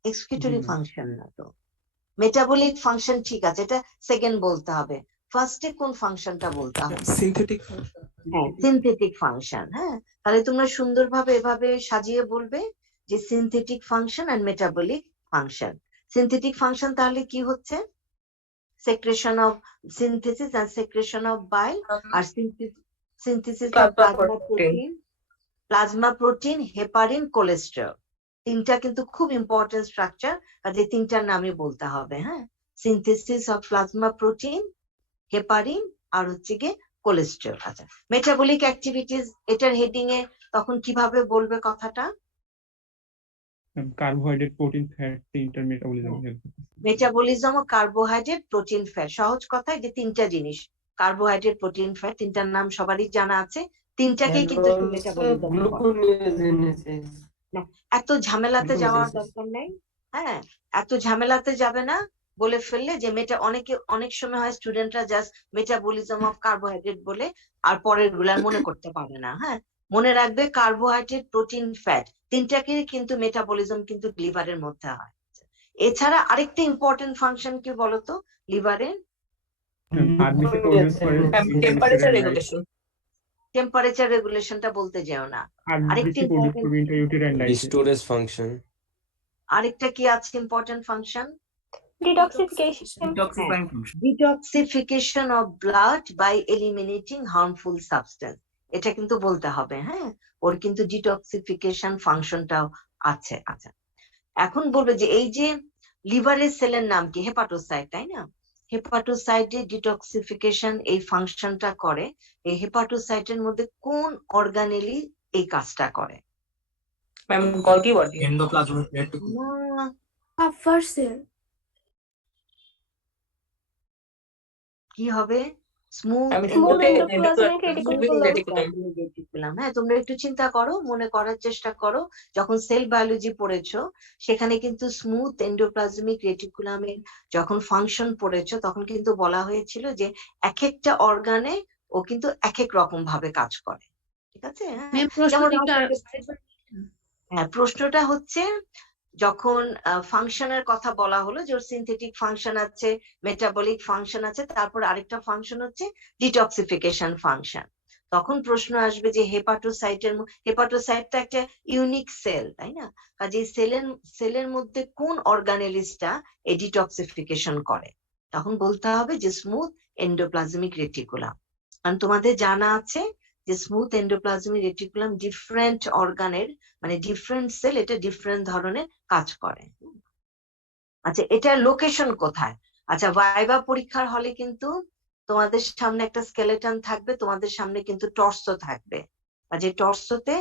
এক্সক্রিটরি ফাংশন না তো, মেটাবলিক ফাংশন ঠিক আছে, এটা সেকেন্ড বলতে হবে। ফার্স্টে কোন ফাংশনটা বলতে হবে? Synthetic function. হ্যাঁ, সিনথেটিক ফাংশন। হ্যাঁ, তাহলে তোমরা সুন্দরভাবে এভাবে সাজিয়ে বলবে যে সিনথেটিক ফাংশন আর মেটাবলিক ফাংশন। সিনথেটিক ফাংশন তাহলে কি হচ্ছে? Secretion of synthesis and secretion of bile, আর synthesis of Plasma plasma protein. Protein, plasma protein, heparin, cholesterol. তিনটা কিন্তু খুব ইম্পর্টেন্ট স্ট্রাকচার, কাজে তিনটার নামই বলতে হবে। হ্যাঁ, synthesis of plasma protein, heparin আর হচ্ছে গিয়ে কোলেস্টেরল। আচ্ছা, মেটাবলিক অ্যাক্টিভিটিস এটার হেডিং এ তখন কিভাবে বলবে কথাটা? কার্বোহাইড্রেট, প্রোটিন, ফ্যাট তিনটার মেটাবলিজম হেল্প করতেছে। মেটাবলিজম ও কার্বোহাইড্রেট, প্রোটিন, ফ্যাট। সহজ কথায় যে তিনটা জিনিস, কার্বোহাইড্রেট, প্রোটিন, ফ্যাট, তিনটার নাম সবারই জানা আছে, তিনটাকেই কিন্তু মেটাবলিজম। গ্লুকোনিওজেনেসিস। এত ঝামেলাতে যাওয়ার Gluconeogenesis. দরকার নেই। হ্যাঁ, এত ঝামেলাতে যাবে না, বলে ফেললে যে অনেক সময় হয় স্টুডেন্টরা জাস্ট মেটাবলিজম অফ কার্বোহাইড্রেট বলে আর পরের গুলার মনে করতে পারে না। হ্যাঁ, মনে রাখবে কার্বোহাইড্রেট, প্রোটিন, ফ্যাট তিনটাকে কিন্তু মেটাবলিজম কিন্তু লিভারের মধ্যে হয়। এছাড়া আরেকটা ইম্পর্টেন্ট ফাংশন কি বলতো লিভারের? আরবিসি প্রডিউস করে টেম্পারেচার রেগুলেশন। টেম্পারেচার রেগুলেশনটা বলতে যেও না। আরেকটা আরবিসি প্রডিউস ইম্পর্টেন্ট, করবে ইন্টারইউটেরাইন লাইসেস। Storage function. আরেকটা কি আছে important function? Detoxification. Detoxification of blood by eliminating harmful substance. এটা কিন্তু বলতে হবে। হ্যাঁ, ওর কিন্তু ডিটক্সিফিকেশন ফাংশনটাও আছে। আচ্ছা, এখন বলবে যে এই যে লিভারের সেলের নাম কি? হেপাটোসাইট, তাই না? হেপাটোসাইটে ডিটক্সিফিকেশন এই ফাংশনটা করে। এই হেপাটোসাইটের মধ্যে কোন অর্গানেলি এই কাজটা করে? Ma'am Golgi body. Endoplasmic reticulum. না, আপার সেল। কি হবে? স্মুথ আমি Smooth এন্ডোপ্লাজমিক রেটিকুলাম। রেটিকুলাম। হ্যাঁ, তোমরা একটু চিন্তা করো, মনে করার চেষ্টা করো, যখন সেল বায়োলজি পড়েছো সেখানে কিন্তু স্মুথ এন্ডোপ্লাজমিক রেটিকুলামের যখন ফাংশন পড়েছো তখন কিন্তু বলা হয়েছিল যে এক একটা অর্গানে ও কিন্তু এক এক রকম ভাবে কাজ করে। ঠিক আছে? হ্যাঁ, প্রশ্নটা হচ্ছে যখন ফাংশনের কথা বলা হলো যে ওর সিনথেটিক ফাংশন আছে, মেটাবলিক ফাংশন আছে, তারপর আরেকটা ফাংশন হচ্ছে ডিটক্সিফিকেশন ফাংশন, তখন প্রশ্ন আসবে যে হেপাটোসাইটটা একটা ইউনিক সেল, তাই না? কাজে সেলের মধ্যে কোন অর্গানেলিসটা এই ডিটক্সিফিকেশন করে? তখন বলতে হবে যে স্মুথ এন্ডোপ্লাজমিক রেটিকুলাম। কারণ তোমাদের জানা আছে যে স্মুথ এন্ডোপ্লাজমিক রেটিকুলাম ডিফারেন্ট অর্গানের মানে ডিফারেন্ট সেল, এটা ডিফারেন্ট ধরনের কাজ করে। আচ্ছা, এটার লোকেশন কোথায়? আচ্ছা, ভাইভা পরীক্ষার হলে কিন্তু তোমাদের সামনে একটা স্কেলেটন থাকবে, তোমাদের সামনে কিন্তু টর্সো থাকবে। যে টর্সোতে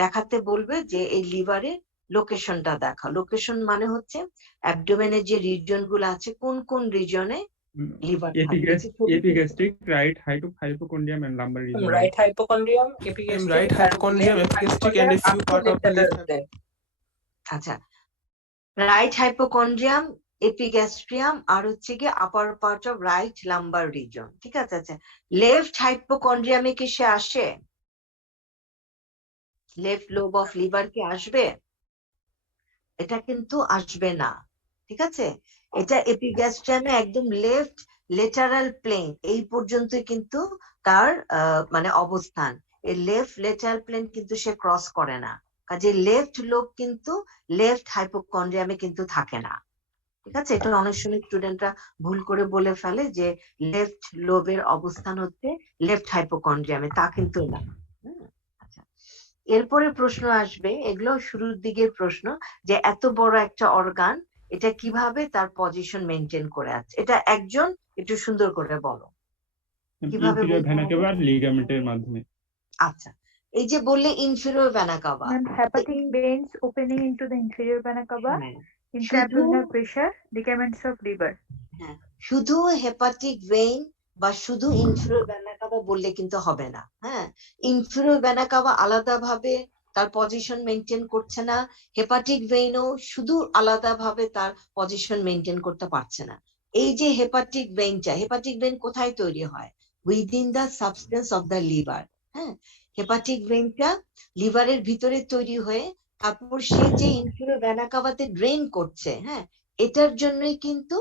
দেখাতে বলবে যে এই লিভারের লোকেশনটা দেখা। লোকেশন মানে হচ্ছে অ্যাবডোমেনের যে রিজন গুলো আছে কোন কোন রিজনে liver epigastric, right hypochondrium and lumbar region. Right hypochondrium, epigastric, Right hypochondrium, epigastric, and a few part of the left. আচ্ছা, রাইট হাইপোকন্ড্রিয়াম, এপিগ্যাস্ট্রিয়াম আর হচ্ছে কি আপার part of right lumber reason. ঠিক আছে? আচ্ছা, লেফট হাইপোকন্ড্রিয়ামে কি সে আসে? লেফট লোব অফ লিভার কি আসবে? এটা কিন্তু আসবে না। ঠিক আছে? এটা এপিগ্যাস্ট্রিয়ামে একদম লেফট লেটারাল প্লেন এই পর্যন্ত কিন্তু তার মানে অবস্থান। এই লেফট লেটারাল প্লেন কিন্তু সে ক্রস করে না, কাজে লেফট লোব কিন্তু লেফট হাইপোকন্ড্রিয়ামে কিন্তু থাকে না। ঠিক আছে? এটা অনেক সময় স্টুডেন্টরা ভুল করে বলে ফেলে যে লেফট লোবের অবস্থান হচ্ছে লেফট হাইপোকন্ড্রিয়ামে, তা কিন্তু না। আচ্ছা, এরপরে প্রশ্ন আসবে, এগুলো শুরুর দিকের প্রশ্ন, যে এত বড় একটা অর্গান এটা কিভাবে তার পজিশন মেনটেন করে আছে? এটা একজন একটু সুন্দর করে বলো কিভাবে ইনফেরিয়র ভেনা কাভা আর লিগামেন্টের মাধ্যমে। আচ্ছা, এই যে বললে inferior vena CAVA, hepatic veins opening into the inferior vena cava, intraabdominal pressure, ligaments of liver. হ্যাঁ, শুধু হেপাটিক ভেইন বা শুধু ইনফেরিয়র ভেনা কাভা বললে কিন্তু হবে না। হ্যাঁ, ইনফেরিয়র ভেনা কাভা আলাদাভাবে তার পজিশন মেনটেন করছে না, হেপাটিক ভেইনও শুধু আলাদাভাবে তার পজিশন মেনটেন করতে পারছে না। এই যে হেপাটিক ভেইন কোথায় তৈরি হয়? Within the substance of the liver. হ্যাঁ, হেপাটিক ভেইনটা লিভারের ভিতরে তৈরি হয়ে তারপর সে যে ইনফেরিয়র ভেনা কাভাতে ড্রেন করছে, হ্যাঁ, এটার জন্যই কিন্তু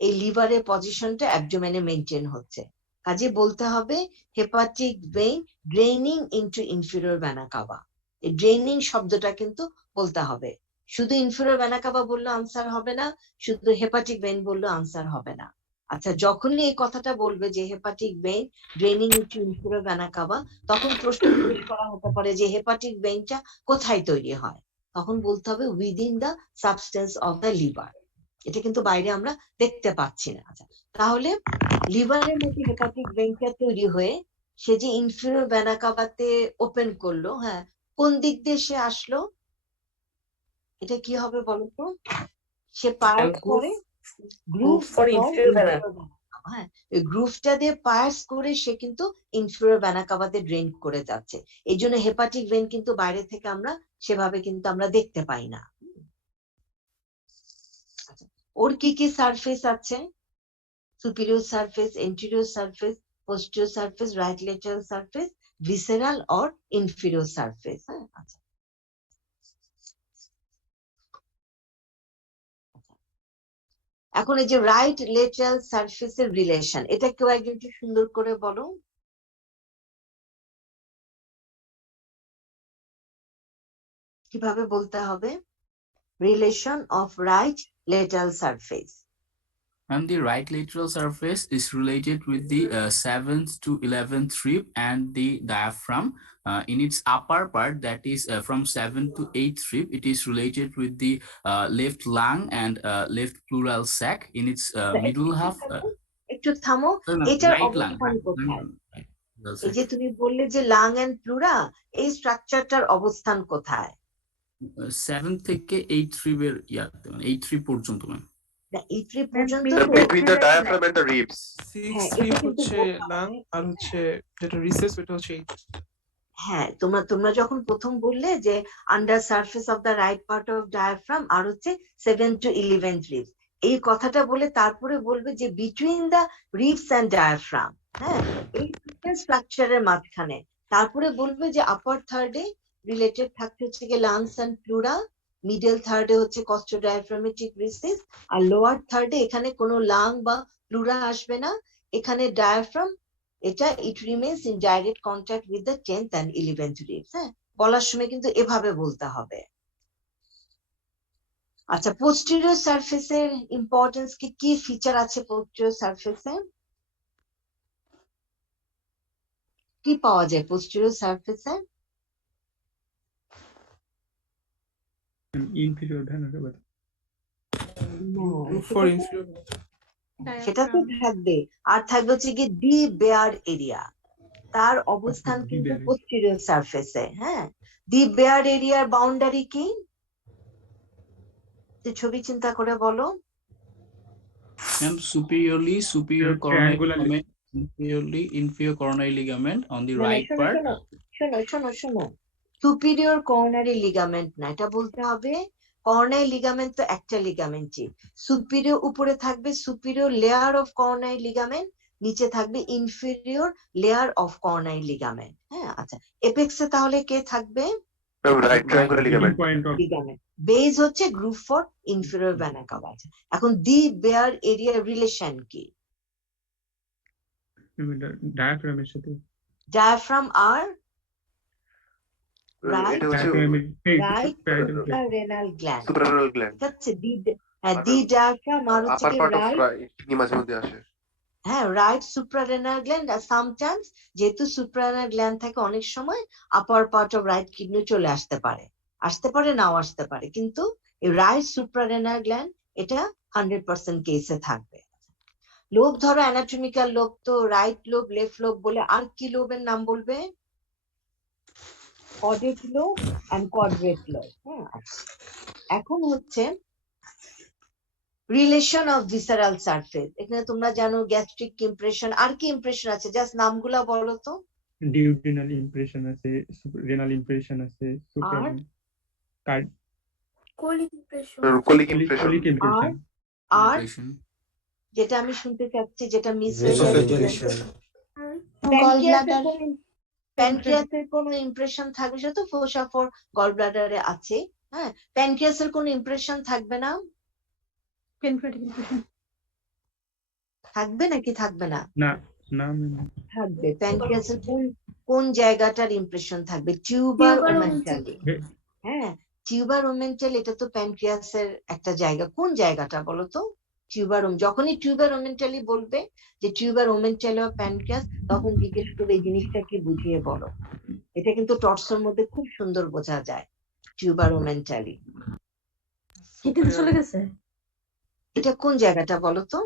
এই লিভারের পজিশনটা অ্যাবডোমেনে মেনটেন হচ্ছে। কাজে বলতে হবে hepatic vein draining into inferior vena CAVA. এই ড্রেনিং শব্দটা কিন্তু বলতে হবে। শুধু ইনফেরিয়র ভেনা কাভা বললে আনসার হবে না, শুধু হেপাটিক ভেইন বললে আনসার হবে না। আচ্ছা, যখনই এই কথাটা বলবে যে hepatic vein draining into inferior vena CAVA, তখন প্রশ্ন করা হতে পারে যে হেপাটিক ভেইনটা কোথায় তৈরি হয়? তখন বলতে হবে within the substance of the liver. এটা কিন্তু বাইরে আমরা দেখতে পাচ্ছি না। আচ্ছা, তাহলে লিভারের মধ্যে হেপাটিক ভেনটা তৈরি হয়ে সে যে ইনফিরিয়র ভেনা কাভাতে ওপেন করলো, হ্যাঁ, কোন দিক দিয়ে সে আসলো? এটা কি হবে বলতো? সে পায়াস করে গ্রুভ for inferior vena। হ্যাঁ, এই গ্রুভটা দিয়ে পায়াস করে সে কিন্তু ইনফিরিয়র ভেনা কাভাতে ড্রেন করে যাচ্ছে। এই জন্য হেপাটিক ভেন কিন্তু বাইরে থেকে আমরা সেভাবে কিন্তু আমরা দেখতে পাই না। ওর কি কি সারফেস আছে? Superior surface, anterior surface, posterior surface, right lateral surface, visceral or inferior surface. হ্যাঁ, আচ্ছা, এখন এই যে রাইট লেটারাল সারফেসের রিলেশন, এটা কেউ একজন একটু সুন্দর করে বলো। কিভাবে বলতে হবে? Relation of right lateral surface. And the right lateral surface is related with the 7th to 11th rib and the diaphragm. In its upper part, that is from 7th to 8th rib, it is related with the left lung and left pleural sac. In its middle half, একটু থামো, এটার অবস্থান কোথায়? এই যে তুমি বললে যে লাং এন্ড প্লুরা, এই স্ট্রাকচারটার অবস্থান কোথায়? 7th থেকে 8th rib এর ইয়াতে, মানে 8th rib পর্যন্ত। এই ট্রি পর্যন্ত between the diaphragm and the ribs। 6th rib হচ্ছে লাং আর হচ্ছে যেটা রিসেস ওটা হচ্ছে 8th। হ্যাঁ, তোমরা যখন প্রথম বললে যে under surface of the right part of diaphragm আর হচ্ছে 7 to 11th রিবস, এই কথাটা বলে তারপরে বলবে যে between the ribs and diaphragm, হ্যাঁ, এই স্ট্রাকচারের মাঝখানে, তারপরে বলবে যে আপার থার্ডে রিলেটেড থাকতে হচ্ছে কি লাংস এন্ড প্লুরা, মিডল থার্ডে হচ্ছে কস্টোডায়াফ্রামেটিক রিসেস, আর লোয়ার থার্ডে এখানে কোনো লাং বা প্লুরা আসবে না, এখানে ডায়াফ্রাম, এটা it remains in direct contact with the 10th and 11th ribs. হ্যাঁ, বলার সময় কিন্তু এভাবে বলতে হবে। আচ্ছা, পোস্টেরিয়র সারফেসের ইম্পর্টেন্স কি কি ফিচার আছে? পোস্টেরিয়র সারফেসে কি পাওয়া যায়? পোস্টেরিয়র সারফেসে inferior vena CAVA, for inferior সেটা তো থাকবে, আর থাকবে হচ্ছে কি ডি বেয়ার এরিয়া, তার অবস্থান কিন্তু পোস্টেরিয়র সারফেসে। হ্যাঁ, ডি বেয়ার এরিয়ার বাউন্ডারি কি? ছবি চিন্তা করে বলো। And superior coronary ligament, inferior coronary ligament on the right part. শোনো, সুপিরিয়র কর্নারি লিগামেন্ট না, এটা বলতে হবে কর্নারি লিগামেন্ট তো একটা লিগামেন্টই। সুপিরিয়র উপরে থাকবে superior layer of coronary ligament, নিচে থাকবে inferior layer of coronary ligament. হ্যাঁ, আচ্ছা, এপেক্সে তাহলে কে থাকবে? Right triangular ligament. Ligament. Base হচ্ছে groove for inferior vena cava. এখন দি বেয়ার এরিয়া রিলেশন কি? ডায়াফ্রামের সাথে। ডায়াফ্রাম আর এটা হচ্ছে right suprarenal gland. Suprarenal gland. ঠিক আছে, দি ডায়াফ্রাম আর হচ্ছে আপার পার্ট অফ রাইট, কিডনি মাঝে মধ্যে আসে। হ্যাঁ, রাইট সুপ্রারেনাল গ্ল্যান্ড। আর সামটাইমস যেহেতু সুপ্রারেনাল গ্ল্যান্ড থাকে, অনেক সময় আপার পার্ট অফ রাইট কিডনি চলে আসতে পারে, নাও আসতে পারে, কিন্তু এই রাইট সুপ্রারেনাল গ্ল্যান্ড এটা 100% কেসে থাকবে। লোব ধরো, অ্যানাটমিক্যাল লোব তো রাইট লোব, লেফট লোব বলে, আর কি লোবের নাম বলবে? Caudate lobe and quadrate lobe. হ্যাঁ, এখন হচ্ছে রিলেশন অফ ভিসারাল সারফেস। এখানে তোমরা জানো গ্যাস্ট্রিক ইমপ্রেশন, আর কি ইমপ্রেশন আছে? জাস্ট নামগুলা বলো তো। ডিউডিনাল ইমপ্রেশন আছে, রেনাল ইমপ্রেশন আছে, কোলিক ইমপ্রেশন, কোলিক ইমপ্রেশন। আর যেটা আমি শুনতে চাচ্ছি, যেটা মিস প্যানক্রিয়াসের কোনো ইমপ্রেশন থাকবে? সেটা তো ফোসা ফর গল ব্লাডারে আছে। হ্যাঁ, প্যানক্রিয়াসের কোনো ইমপ্রেশন থাকবে না? থাকবে নাকি থাকবে না? না থাকবে। প্যানক্রিয়াসের কোন জায়গাটার ইমপ্রেশন থাকবে? টিউবার ওমেন্টালি। হ্যাঁ, টিউবার ওমেন্টাল, এটা তো প্যানক্রিয়াসের একটা জায়গা। কোন জায়গাটা বলো তো? টিউবার। যখনই টিউবার ওমেন্টালি বলবে যে টিউবার ওমেন্টালি অফ প্যানক্রিয়াস, তখন জিজ্ঞেস করবে এই জিনিসটা কি, বুঝিয়ে বলো। এটা কিন্তু টর্সের মধ্যে খুব সুন্দর বোঝা যায়। টিউবারোমেন্টালি। হিটেতে চলে গেছে এটা কোন জায়গাটা বলো তো?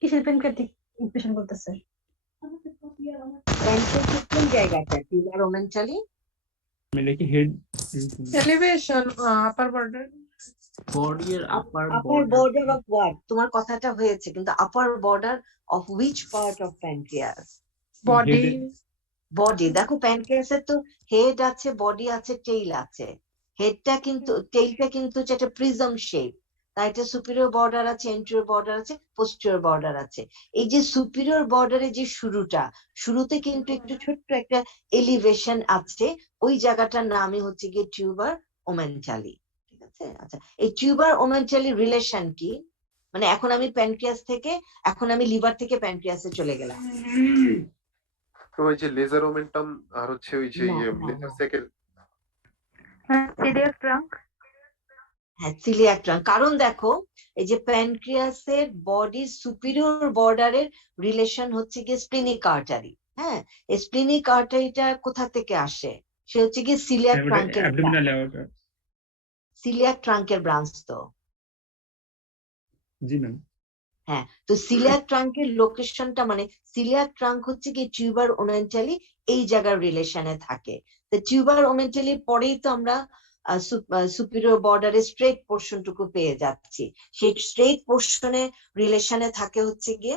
কিসের প্যানক্রিয়াটিক ইনফেকশন করতেছে প্যানক্রিয়াসের কোন জায়গাটা টিউবারোমেন্টালি? মানে কি head Elevation, upper border. Body এর upper upper border border of what? তোমার কথাটা হয়েছে, কিন্তু upper border of which part of pancreas? Body. Body. দেখো প্যানক্রিয়াসের তো হেড আছে, বডি আছে, টেইল আছে। হেডটা কিন্তু, টেইলটা কিন্তু একটা প্রিজম শেপ, তাই এটা সুপিরিয়র বর্ডার আছে, এন্টেরিয়র বর্ডার আছে, পোস্টেরিয়র বর্ডার আছে। এই যে সুপিরিয়র বর্ডারে যে শুরুতে কিন্তু একটু ছোট্ট একটা এলিভেশন আছে, ওই জায়গাটার নামই হচ্ছে গিয়ে টিউবার ওমেন্টালি। ঠিক আছে? আচ্ছা, এই টিউবার ওমেন্টালি রিলেশন কি? মানে এখন আমি প্যানক্রিয়াস থেকে, এখন আমি লিভার থেকে প্যানক্রিয়াসে চলে গেলাম। তো ওই যে লেজার ওমেন্টাম আর হচ্ছে ওই যে লেজার সেকের সিলিয়াক ট্রাঙ্ক। হ্যাঁ, সিলিয়াক ট্রাঙ্ক। কারণ দেখো এই যে প্যানক্রিয়াসের বডির সুপিরিয়র বর্ডারের রিলেশন হচ্ছে গিয়ে স্প্লিনিক আর্টারি। হ্যাঁ, এই স্প্লিনিক আর্টারিটা কোথা থেকে আসে? সে হচ্ছে গিয়ে সিলিয়াক ট্রাঙ্কের, অ্যাবডোমিনাল এয়ারটা। সিলিয়াক ট্রাঙ্কের ব্রাঞ্চ তো। জি ম্যাম। হ্যাঁ, তো সিলিয়াক ট্রাঙ্কের লোকেশনটা, মানে সিলিয়াক ট্রাঙ্ক হচ্ছে কি টিউবার ওমেন্টালি এই জায়গার রিলেশনে থাকে। তো টিউবার ওমেন্টালি পরেই তো আমরা সুপিরিয়র বর্ডারে স্ট্রেট পোর্শনটুকু পেয়ে যাচ্ছি। সেই স্ট্রেট পোর্শনে রিলেশনে থাকে হচ্ছে গিয়ে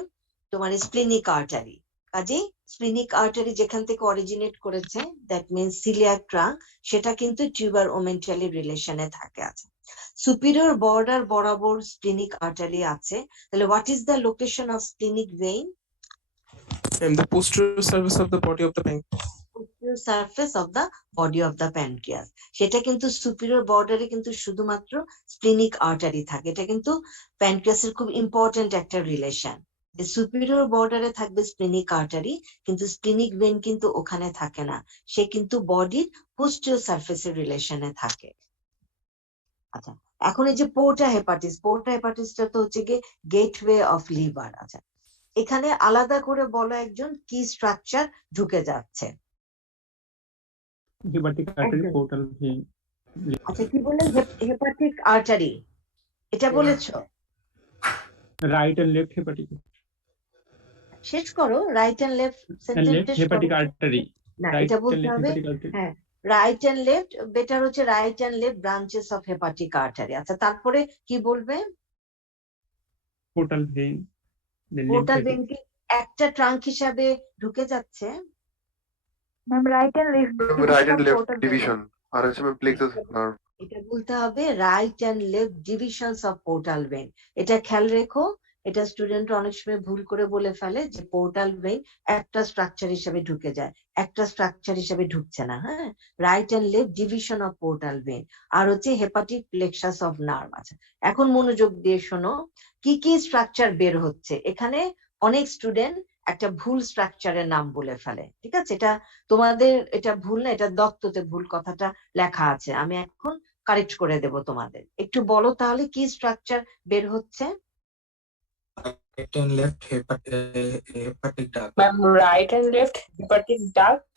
তোমার স্প্লিনিক আর্টারি। কাজেই স্প্লিনিক আর্টারি যেখান থেকে অরিজিনেট করেছে, দ্যাট মিনস সিলিয়াক ট্রাঙ্ক, সেটা কিন্তু টিউবার ওমেন্টালি রিলেশনে থাকে। আছে সুপিরিয়র বর্ডার বরাবর স্প্লিনিক আর্টারি আছে। তাহলে what is the location of splenic vein? And the posterior surface of the body of the pancreas. posterior surface of the body of the pancreas। সেটা কিন্তু সুপিরিয়র বর্ডারে কিন্তু শুধুমাত্র স্প্লিনিক আর্টারি থাকে। এটা কিন্তু প্যানক্রিয়াসের খুব ইম্পর্টেন্ট একটা রিলেশন। সুপিরিয়র বর্ডারে থাকবে স্প্লিনিক আর্টারি, কিন্তু স্প্লিনিক ভেইন কিন্তু ওখানে থাকে না, সে কিন্তু বডির পোস্টেরিয়র সারফেসের রিলেশনে থাকে। আচ্ছা, এখন এই যে পোর্টা হেপাটিসটা তো হচ্ছে গিয়ে গেটওয়ে অফ লিভার। আচ্ছা, এখানে আলাদা করে বলো একজন কি স্ট্রাকচার ঢুকে যাচ্ছে। Hepatic artery, portal vein. আচ্ছা, কি বললেন? হেপাটিক আর্টারি, এটা বলেছো? রাইট এন্ড লেফট হেপাটিক, শেষ করো, right and left sentence. Hepatic artery, না, রাইট এটা এন্ড বলতে লেফট হবে, হেপাটিক আর্টারি। হ্যাঁ, রাইট এন্ড লেফট, বেটার হচ্ছে right and left branches of hepatic artery. আচ্ছা, তারপরে কি বলবে? পোর্টাল ভেইন, পোর্টাল ভেইন কি একটা ট্রাঙ্ক হিসাবে ঢুকে যাচ্ছে? Ma'am right and left division আর হচ্ছে প্লেক্সাস নার্ভ। এটা বলতে হবে right and left divisions of portal vein. এটা খেয়াল রেখো, এটা স্টুডেন্ট অনেক সময় ভুল করে বলে ফেলে যে পোর্টাল ভেইন একটা স্ট্রাকচার হিসেবে ঢুকে যায়, একটা স্ট্রাকচার হিসেবে ঢুকছে না। হ্যাঁ, right and left division of portal vein আর হচ্ছে হেপাটিক প্লেক্সাস অফ নার্ভ। আছে, এখন মনোযোগ দিয়ে শোনো কি কি স্ট্রাকচার বের হচ্ছে। এখানে অনেক স্টুডেন্ট একটা ভুল স্ট্রাকচারের নাম বলে ফেলে। ঠিক আছে, এটা তোমাদের এটা ভুল না, এটা দত্ততে ভুল কথাটা লেখা আছে, আমি এখন কারেক্ট করে দেব তোমাদের। একটু বলো তাহলে কি স্ট্রাকচার বের হচ্ছে? Right and left hepatic duct. Ma'am, right and left hepatic duct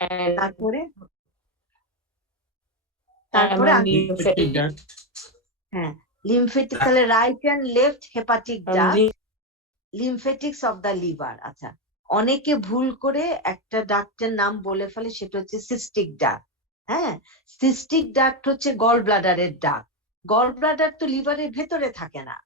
and তারপরে হেপাটিক ডাক্ট, হ্যাঁ, লিম্ফেটিক। তাহলে right and left hepatic duct, lymphatics of the liver. আচ্ছা, অনেকে ভুল করে একটা ডাক্টের নাম বলে ফেলে, সেটা হচ্ছে সিস্টিক ডাক্ট। হ্যাঁ, সিস্টিক ডাক্ট হচ্ছে গল ব্লাডারের ডাক্ট। গল ব্লাডার তো লিভারের ভেতরে থাকে না,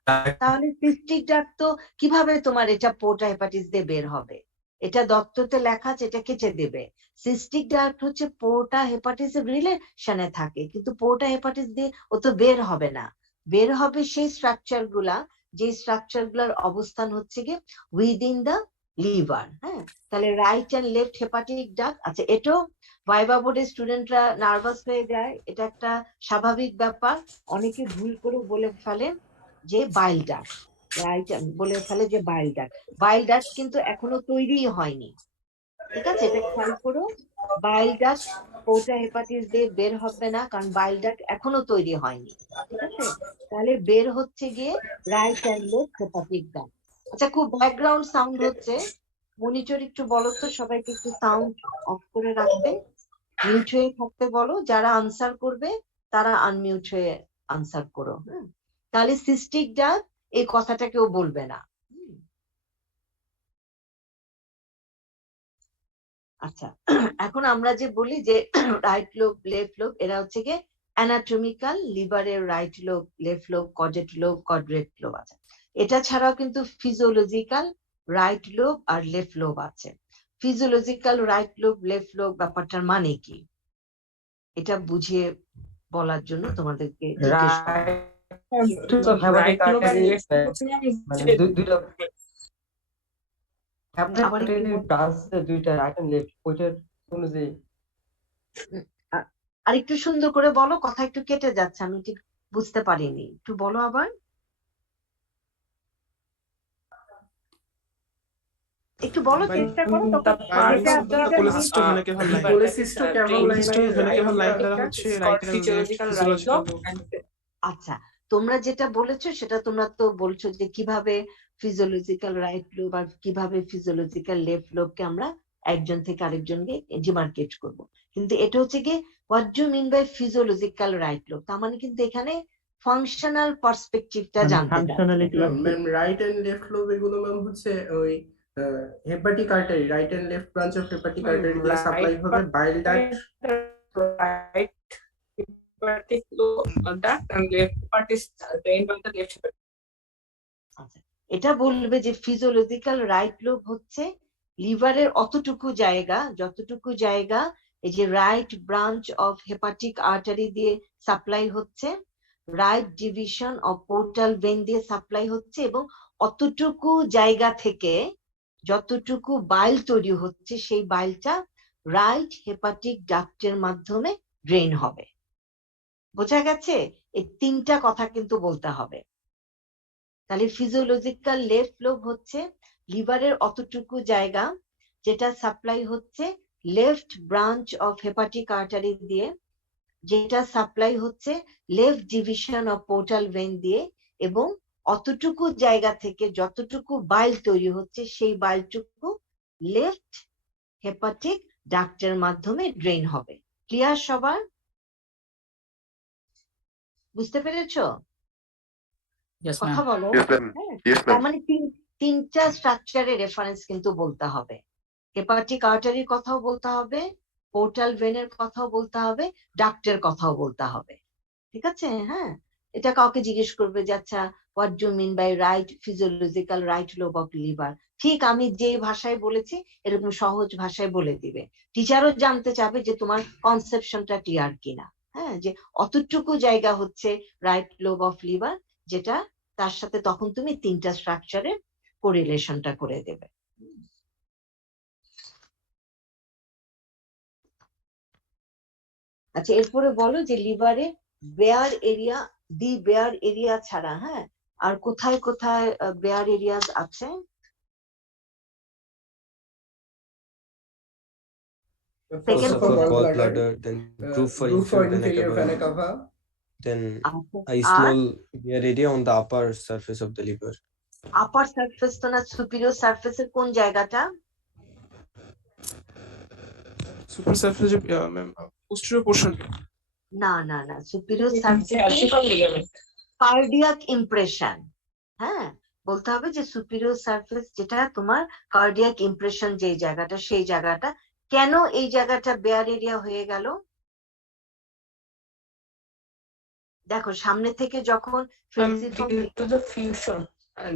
তাহলে সিস্টিক ডাক্ট তো কিভাবে তোমার এটা পোর্টা হেপাটিস দিয়ে বের হবে? এটা দত্ততে লেখা আছে, এটা কেটে দেবে। সিস্টিক ডাক্ট হচ্ছে পোর্টা হেপাটিস রিলেশনে থাকে, কিন্তু পোর্টা হেপাটিস দিয়ে ও তো বের হবে না। বের হবে সেই স্ট্রাকচার গুলা, যে স্ট্রাকচার গুলার অবস্থান হচ্ছে গিয়ে উইদিন দ্য লিভার। হ্যাঁ, তাহলে right and left hepatic duct. আচ্ছা, এটাও ভাইবা বোর্ডে স্টুডেন্টরা নার্ভাস হয়ে যায়, এটা একটা স্বাভাবিক ব্যাপার। অনেকে ভুল করে বলে ফেলে যে বাইল ডাক্ট, রাইট বলে ফেলে যে বাইল ডাক্ট। বাইল ডাক্ট কিন্তু এখনো তৈরি হয়নি। ঠিক আছে, এটা খেয়াল করো, বাইল ডাক্ট পোর্টা হেপাটিস দিয়ে বের হবে না, কারণ বাইল ডাক্ট এখনো তৈরি হয়নি। ঠিক আছে, তাহলে বের হচ্ছে গিয়ে right and left hepatic duct. আচ্ছা, খুব ব্যাকগ্রাউন্ড সাউন্ড হচ্ছে, মনিটর একটু বলো তো সবাইকে একটু সাউন্ড অফ করে রাখবে। মিউট হয়ে থাকতে বলো, যারা আনসার করবে তারা আনমিউট হয়ে আনসার করো। তাহলে সিস্টিক ডাক এই কথাটা কেউ বলবে না। আচ্ছা, এখন আমরা যে বলি যে রাইট লোব লেফট লোব, এরা হচ্ছে গিয়ে অ্যানাটমিক্যাল, লিভারের right lobe left lobe caudate lobe quadrate lobe আছে। এটা ছাড়াও কিন্তু ফিজিওলজিক্যাল রাইট লোব আর লেফট লোব আছে। Physiological right lobe left lobe ব্যাপারটার মানে কি এটা বুঝিয়ে বলার জন্য তোমাদেরকে জিজ্ঞেস আর একটু সুন্দর করে বলো, কথা একটু কেটে যাচ্ছে, আমি ঠিক বুঝতে পারিনি, একটু বলো আবার, একটু বলো চেষ্টা করো। আচ্ছা, তোমরা যেটা বলেছো সেটা তোমরা তো বলছো যে কিভাবে ফিজিওলজিক্যাল রাইট লোব আর কিভাবে ফিজিওলজিক্যাল লেফট লোবকে আমরা একজন থেকে আরেকজনকে ডিমার্কেট করব, কিন্তু এটা হচ্ছে কি what do mean by physiological right lobe, তার মানে কিন্তু এখানে ফাংশনাল পার্সপেক্টিভটা জানতে ma'am right and left lobe এগুলো ম্যাম হচ্ছে ওই hepatic artery, right and left branch of hepatic artery দিয়ে সাপ্লাই হবে bile duct, right hepatic duct and left part is drained by the left hepatic. এটা বলবে যে ফিজিওলজিক্যাল রাইট লোব হচ্ছে লিভারের অতটুকু জায়গা, যতটুকু জায়গা এই যে right branch of hepatic artery দিয়ে সাপ্লাই হচ্ছে, right division of portal when দিয়ে সাপ্লাই হচ্ছে, এবং অতটুকু জায়গা থেকে যতটুকু বাইল তৈরি হচ্ছে সেই বাইলটা রাইট হেপাটিক ডাক্টের মাধ্যমে ড্রেন হবে। বোঝা গেছে? এই তিনটা কথা কিন্তু বলতে হবে। তাহলে ফিজিওলজিক্যাল লেফট লোব হচ্ছে লিভারের অতটুকু জায়গা যেটা সাপ্লাই হচ্ছে left branch of hepatic artery দিয়ে, যেটা সাপ্লাই হচ্ছে left division of portal when দিয়ে, এবং অতটুকু জায়গা থেকে যতটুকু বাইল তৈরি হচ্ছে সেই বাইলটুকু লেফট হেপাটিক ডাক্টের মাধ্যমে ড্রেন হবে। ক্লিয়ার সবার? বুঝতে পেরেছো? কথা বলো। তার মানে তিনটা স্ট্রাকচারের রেফারেন্স কিন্তু বলতে হবে, হেপাটিক আর্টারির কথাও বলতে হবে, পোর্টাল ভেনের কথাও বলতে হবে, ডাক্টের কথাও বলতে হবে। ঠিক আছে? হ্যাঁ, এটা কাউকে জিজ্ঞেস করবে যে আচ্ছা what do mean by right physiological right lobe of liver, ঠিক আমি যে ভাষায় বলেছি এরকম সহজ ভাষায় বলে দিবে। টিচারও জানতে চাবে যে তোমার কনসেপশনটা ক্লিয়ার কিনা। হ্যাঁ, যে অতটুকু জায়গা হচ্ছে রাইট লোব অফ লিভার, যেটা তার সাথে তখন তুমি তিনটা স্ট্রাকচারের কোরিলেশনটা করে দেবে। আচ্ছা, এরপরে বলো যে লিভারে বেয়ার এরিয়া, দি বেয়ার এরিয়া ছাড়া হ্যাঁ আর কোথায় কোথায় বেয়ার এরিয়াস আছে? Gallbladder, then groove for inferior vena cava, then a small bare area on the upper surface of the liver. Upper surface তো না, superior surface এর কোন জায়গাটা? Superior surface ma'am posterior portion। না না না, superior surface কার্ডিয়াক ইমপ্রেশন। হ্যাঁ, বলতে হবে যে superior surface যেটা তোমার কার্ডিয়াক ইমপ্রেশন যে জায়গাটা, সেই জায়গাটা কেন এই জায়গাটা বেয়ার এরিয়া হয়ে গেল? দেখো সামনে থেকে যখন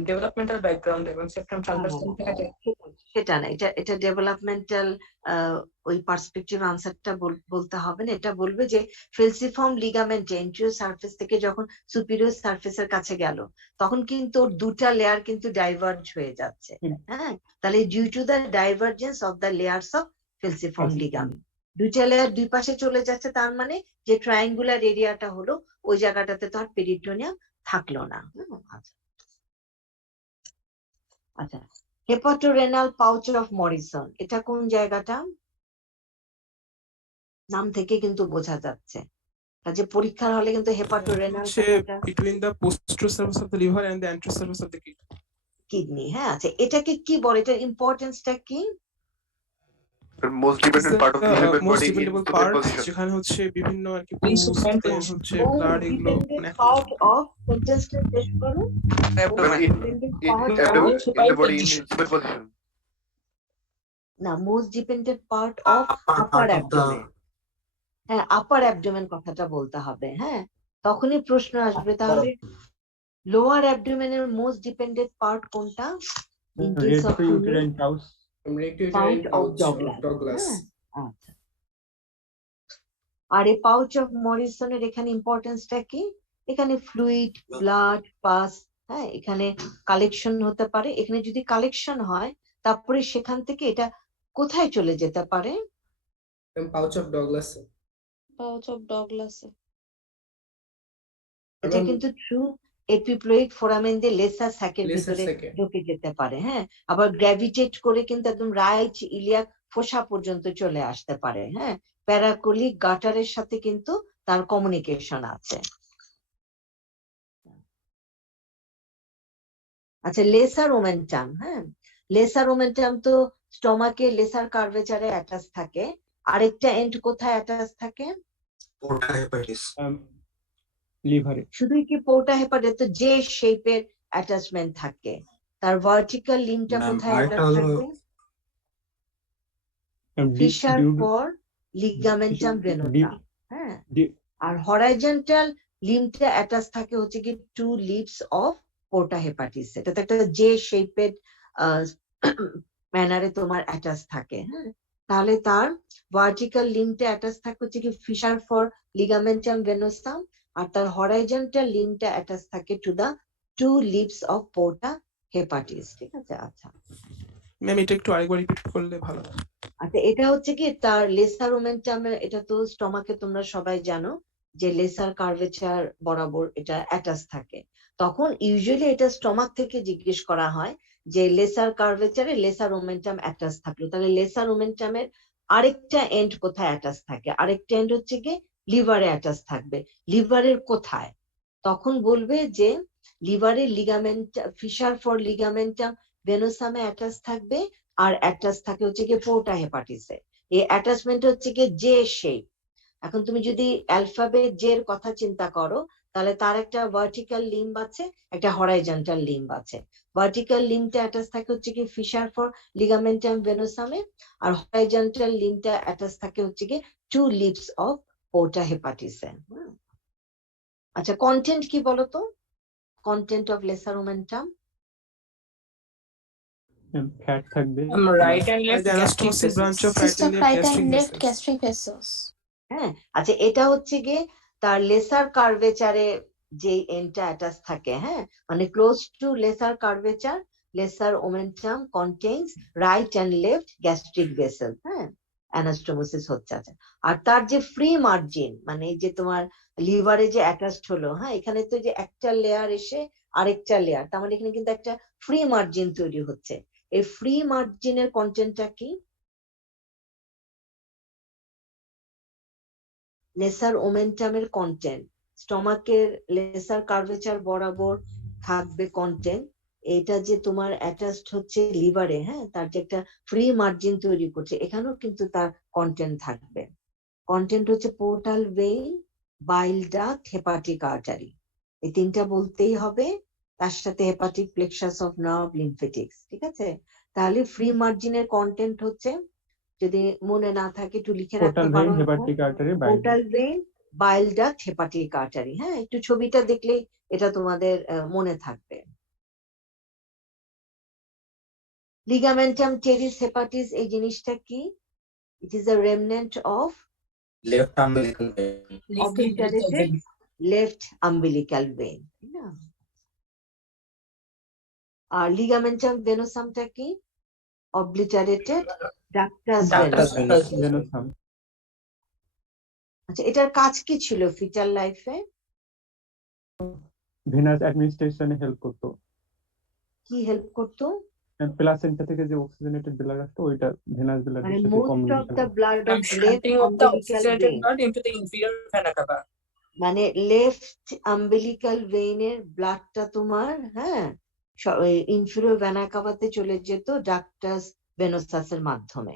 ডেভেলপমেন্টাল ব্যাকগ্রাউন্ড এবং সেপ্টাম সালভাস সেটা না, এটা ডেভেলপমেন্টাল ওই পার্সপেক্টিভ আনসারটা বলতে হবে না। এটা বলবে যে ফেলসিফর্ম লিগামেন্ট এন্টেরিয়র সারফেস থেকে যখন সুপিরিয়র সারফেসের কাছে গেল তখন কিন্তু ওর দুটা লেয়ার কিন্তু ডাইভার্জ হয়ে যাচ্ছে। হ্যাঁ, তাহলে due to the divergence of the layers of falciform ligament, দুইটা লেয়ার দুই পাশে চলে যাচ্ছে, তার মানে যে ট্রায়াঙ্গুলার এরিয়াটা হলো ওই জায়গাটাতে তো আর পেরিটোনিয়াম থাকলো না। আচ্ছা, হেপাটোরেনাল পাউচ অফ মরিসন, এটা কোন জায়গাটা? নাম থেকে কিন্তু বোঝা যাচ্ছে, যে পরীক্ষার হলে কিন্তু hepatorenal between the posterior surface of the liver and the anterior surface of the kidney. হ্যাঁ, আচ্ছা এটাকে কি বলে, এটার ইম্পর্টেন্সটা কি? most It's dependent part of the the human most body in dependable human part position. যেখানে হচ্ছে বিভিন্ন আর কি Please pus, suspend then it. হচ্ছে Most blood এগুলো dependent মানে part of সেন্টেন্সটা শেষ করো Well, most in dependent in part abdomen, of in the body in human position. না most dependent part of Upper upper part of the abdomen হ্যাঁ আপার abdomen কথাটা বলতে হবে হ্যাঁ তখনই প্রশ্ন আসবে তাহলে লোয়ার অ্যাবডোমেনের মোস্ট ডিপেন্ডেন্ট পার্ট কোনটা in case of Retrouterine pouch. Retrouterine pouch of Douglas. হ্যাঁ আচ্ছা আর এই পাউচ অফ মরিসনের এখানে ইম্পর্টেন্সটা কি এখানে ফ্লুইড ব্লাড পাস হ্যাঁ এখানে কালেকশন হতে পারে এখানে যদি কালেকশন হয় তারপরে সেখান থেকে এটা কোথায় চলে যেতে পারে Pouch of Douglas. Pouch of Douglas. এটা কিন্তু ট্রু এপিপ্লয়েড ফোরামেন দিয়ে লেসার স্যাকের Lesser ভিতরে sac-এ। ঢুকে যেতে পারে হ্যাঁ আবার গ্র্যাভিটেট করে কিন্তু একদম রাইট ইলিয়াক ফোসা পর্যন্ত চলে আসতে পারে হ্যাঁ প্যারাকোলিক গাটারের সাথে কিন্তু তার কমিউনিকেশন আছে আচ্ছা লেসার ওমেন্টাম হ্যাঁ লেসার ওমেন্টাম তো স্টমাকে লেসার কার্ভেচারে অ্যাটাচ থাকে আরেকটা এন্ড কোথায় অ্যাটাচ থাকে porta hepatis. লিভারে শুধুই কি পোর্টা হেপাটাইটিস তো যে শেপের অ্যাটাচমেন্ট থাকে তার ভার্টিক্যাল লিম্বটা Ma'am, কোথায় আরেকটা অ্যাটাচ হলো থাকে ফিশার ফর লিগামেন্টাম ভেনোসাম হ্যাঁ আর হরাইজন্টাল লিম্বটা অ্যাটাচ থাকে হচ্ছে কি টু লিভস অফ পোর্টা হেপাটিস এটা তো একটা যে শেপের ম্যানারে তোমার অ্যাটাচ থাকে হ্যাঁ তাহলে তার ভার্টিক্যাল লিম্বটা অ্যাটাচ থাকে হচ্ছে কি ফিশার ফর লিগামেন্টাম ভেনোসাম আর তার হরাইজন্টাল লিম্বটা অ্যাটাচ থাকে to the two leaves of porta hepatis ঠিক আছে আচ্ছা ম্যাম এটা একটু আরেকবার রিপিট করলে ভালো হয় আচ্ছা এটা হচ্ছে কি তার লেসার ওমেন্টামের এটা তো স্টমাকে তোমরা সবাই জানো যে লেসার কার্ভেচার বরাবর এটা অ্যাটাচ থাকে তখন ইউজুয়ালি এটা স্টমাক থেকে জিজ্ঞেস করা হয় যে লেসার কার্ভেচারে লেসার ওমেন্টাম অ্যাটাচ থাকলো তাহলে লেসার ওমেন্টামের আরেকটা এন্ড কোথায় অ্যাটাচ থাকে আরেকটা এন্ড হচ্ছে কি লিভারে অ্যাটাচ থাকবে লিভারের কোথায় তখন বলবে যে লিভারের লিগামেন্ট ফিশার ফর লিগামেন্টাম ভেনোসামে অ্যাটাচ থাকবে আর অ্যাটাচ থাকে হচ্ছে কি পোর্টা হেপাটিসে এই অ্যাটাচমেন্ট হচ্ছে কি জে শেপ এখন তুমি যদি অ্যালফাবেট জে এর কথা চিন্তা করো তাহলে তার একটা ভার্টিক্যাল লিম্ব আছে একটা হরাইজন্টাল লিম্ব আছে ভার্টিক্যাল লিম্বটা অ্যাটাচ থাকে হচ্ছে কি ফিশার ফর লিগামেন্টাম ভেনোসামে আর হরাইজন্টাল লিম্বটা অ্যাটাচ থাকে হচ্ছে কি টু লিভস অফ পোর্টা হেপাটিসে আচ্ছা কন্টেন্ট কি বলতো content of lesser omentum fat থাকবে Right and left the gastric anastomosis branch vessels. of right System and right left and gastric left vessels. gastric vessels. হ্যাঁ আচ্ছা এটা হচ্ছে গিয়ে তার লেসার কার্ভেচারে যে এন্ডটা অ্যাটাচ থাকে হ্যাঁ মানে close to lesser curvature lesser omentum contains right and left gastric vessel হ্যাঁ অ্যানাস্টোমোসিস হচ্ছে আচ্ছা আর তার যে ফ্রি মার্জিন মানে এই যে তোমার লিভারে যে অ্যাটাচড হলো হ্যাঁ এখানে তো যে একটা লেয়ার এসে আরেকটা লেয়ার তার মানে এখানে কিন্তু একটা ফ্রি মার্জিন তৈরি হচ্ছে এই ফ্রি মার্জিনের কন্টেন্টটা কি লেসার ওমেন্টামের কন্টেন্ট স্টমাকের লেসার কার্ভেচার বরাবর থাকবে কন্টেন্ট এটা যে তোমার অ্যাটাচড হচ্ছে লিভারে হ্যাঁ তার যে একটা ফ্রি মার্জিন তৈরি করছে এখানেও কিন্তু তার কন্টেন্ট থাকবে কন্টেন্ট হচ্ছে পোর্টাল ভেইন বাইল ডাক্ট হেপাটিক আর্টারি এই তিনটা বলতেই হবে তার সাথে হেপাটিক প্লেক্সাস অফ নার্ভ লিম্ফেটিক্স ঠিক আছে তাহলে ফ্রি মার্জিনের কন্টেন্ট হচ্ছে যদি মনে না থাকে একটু লিখে রাখতে পোর্টাল পারো vein hepatic artery portal vein বাইল ডাক্ট হেপাটিক আর্টারি হ্যাঁ একটু ছবিটা দেখলে এটা তোমাদের মনে থাকবে লিগামেন্টাম টেরিস হেপাটিস এই জিনিসটা কি it is a remnant of Left umbilical vein. obliterated left umbilical vein না আর লিগামেন্টাম ভেনোসামটা কি obliterated ductus venosum আচ্ছা এটার কাজ কি ছিল ফিটাল লাইফে ভেনাস অ্যাডমিনিস্ট্রেশনে হেল্প করতো কি হেল্প করতো প্লাসেন্টা থেকে যে অক্সিজেনেটেড ব্লাড আসতো ওইটা ভেনাস ব্লাডের মানে সাথে most of communicate the blood of left Shunting of the umbilical oxygenated vein blood into the inferior vena cava. মানে লেফট আম্বিলিক্যাল ভেইনের ব্লাডটা তোমার হ্যাঁ ইনফিরিয়র ভেনা কাভাতে চলে যেত ডাক্টাস ভেনোসাসের মাধ্যমে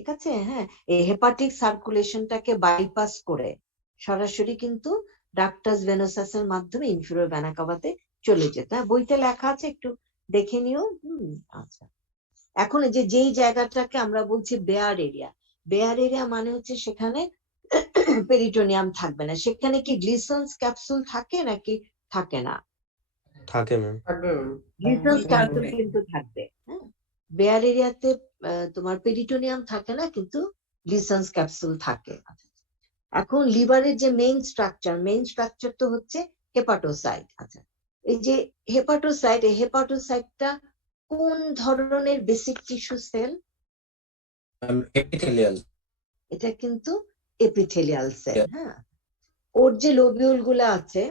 ঠিক আছে? হ্যাঁ, এই হেপাটিক সার্কুলেশনটাকে বাইপাস করে সরাসরি কিন্তু ডাক্টাস ভেনোসাসের মাধ্যমে ইনফিরিয়র ভেনা কাভাতে চলে যেত। হ্যাঁ, বইতে লেখা আছে, একটু দেখে নিও। আচ্ছা, এখন এই যে যেই জায়গাটাকে আমরা বলছি বেয়ার এরিয়া, বেয়ার এরিয়া মানে হচ্ছে সেখানে পেরিটোনিয়াম থাকবে না। সেখানে কি গ্লিসন্স ক্যাপসুল থাকে নাকি থাকে না? থাকে ম্যাম। গ্লিসন্স ক্যাপসুল থাকবে। কিন্তু থাকবে। হ্যাঁ, বেয়ার এরিয়াতে তোমার পেরিটোনিয়াম থাকে না, কিন্তু গ্লিসন্স ক্যাপসুল থাকে। এখন লিভারের যে মেইন স্ট্রাকচার তো হচ্ছে হেপাটোসাইট। আচ্ছা, এই যে হেপাটোসাইট, এই হেপাটোসাইটটা কোন ধরনের বেসিক টিস্যু সেল? এপিথেলিয়াল। এটা কিন্তু এপিথেলিয়াল সেল। হ্যাঁ, ওর যে লোবিউল গুলা আছে,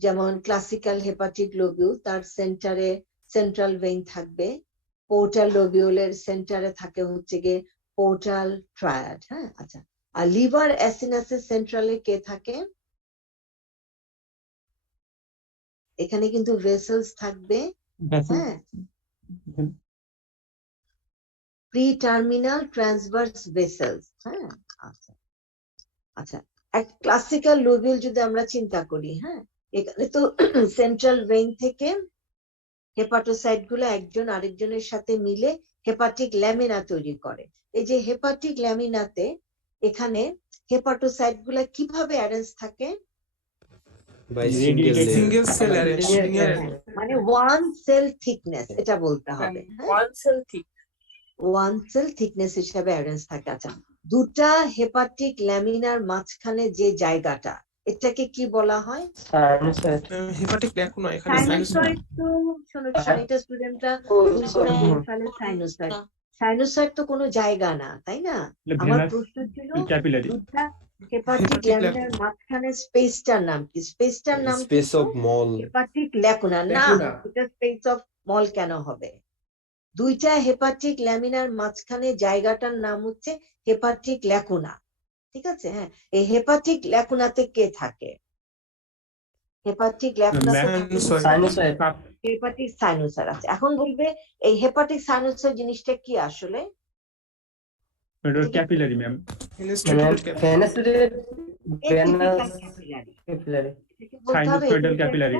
যেমন ক্লাসিক্যাল হেপাটিক লোবিউল, তার সেন্টারে সেন্ট্রাল ভেইন থাকবে। পোর্টাল লোবিউলের সেন্টারে থাকে হচ্ছে গিয়ে পোর্টাল ট্রায়াড। হ্যাঁ, আচ্ছা, আর লিভার অ্যাসিনাসের সেন্ট্রালে কে থাকে? এখানে কিন্তু ভেসেলস থাকবে। হ্যাঁ, প্রি টার্মিনাল ট্রান্সভার্স ভেসেলস। হ্যাঁ, আচ্ছা আচ্ছা, এক ক্লাসিক্যাল লোবিউল যদি আমরা চিন্তা করি, হ্যাঁ, এখানে তো সেন্ট্রাল ভেইন থেকে হেপাটোসাইট গুলো একজন আরেকজনের সাথে মিলে হেপাটিক ল্যামিনা তৈরি করে। এই যে হেপাটিক ল্যামিনাতে এখানে হেপাটোসাইট গুলা কিভাবে অ্যারেঞ্জ থাকে? By single Single cell array, single array. মানে ওয়ান সেল থিকনেস, এটা বলতে হবে। One cell thick, one cell thickness হিসাবে অ্যারেঞ্জ থাকে। আচ্ছা, দুটা হেপাটিক ল্যামিনার মাঝখানে যে জায়গাটা, এটাকে কি বলা হয়? Hepatic lacuna, এখানে সাইনোসয়েড। তো শোনো, এটা স্টুডেন্টরা ভুল করে বলে ফেলে সাইনোসয়েড। সাইনোসয়েড তো কোনো জায়গা না, তাই না? আমার প্রশ্ন ছিল দুটা হেপাটিক ল্যামিনার মাঝখানে স্পেসটার নাম কি? স্পেসটার নাম space of mall. Hepatic lacuna না, এটা স্পেস অফ মল কেন হবে? দুইটা হেপাটিক ল্যামিনার মাঝখানে জায়গাটার নাম হচ্ছে হেপাটিক ল্যাকুনা। ঠিক আছে? হ্যাঁ, এই হেপাটিক ল্যাকুনাতে কে থাকে? হেপাটিক ল্যাকুনাতে হেপাটিক সাইনোসয়েড আছে। এখন বলবে এই হেপাটিক সাইনোসয়েড জিনিসটা কি আসলে? Capillary ma'am. Sinusoidal capillary.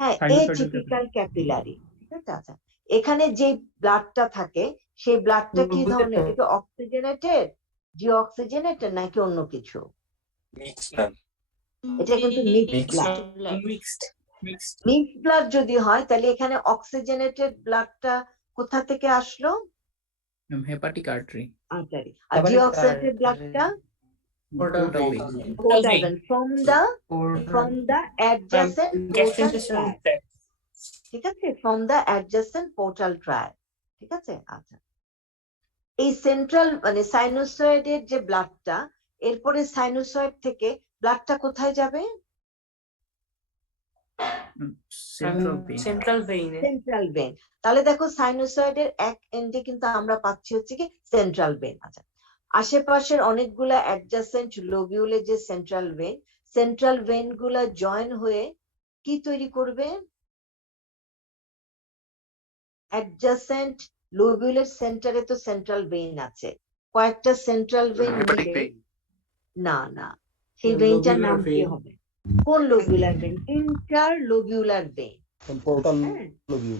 হ্যাঁ, এটিপিক্যাল ক্যাপিলারি। ঠিক আছে? আচ্ছা, এখানে যে ব্লাডটা থাকে সেই ব্লাডটা কি ধরনের? এটা অক্সিজেনেটেড, ডিঅক্সিজেনেটেড নাকি অন্য কিছু? এটা কিন্তু মিক্সড ব্লাড যদি হয়, তাহলে এখানে অক্সিজেনেটেড ব্লাডটা কোথা থেকে আসলো? Hepatic artery. আর ডিঅক্সিজেনেটেড ব্লাডটা from the adjacent portal tract. ঠিক আছে? from the adjacent portal tract. ঠিক আছে? আচ্ছা, এই সেন্ট্রাল মানে সাইনোসয়েডের যে ব্লাডটা, এরপরে সাইনোসয়েড থেকে ব্লাডটা কোথায় যাবে? সেন্ট্রাল ভেইনে। Central vein. তাহলে দেখো, সাইনোসয়েডের এক এন্ডে কিন্তু আমরা পাচ্ছি হচ্ছে কি সেন্ট্রাল ভেইন। আচ্ছা, আশেপাশের অনেকগুলা অ্যাডজাসেন্ট লোবিউলে যে সেন্ট্রাল ভেইন গুলা জয়েন হয়ে কি তৈরি করবে? অ্যাডজাসেন্ট লোবিউলের সেন্টারে তো সেন্ট্রাল ভেইন আছে, কয়েকটা সেন্ট্রাল ভেইন মিলে। না না, সেই ভেইনটার নাম কি হবে? কোন লোবিউলার ভেইন? Interlobular vein.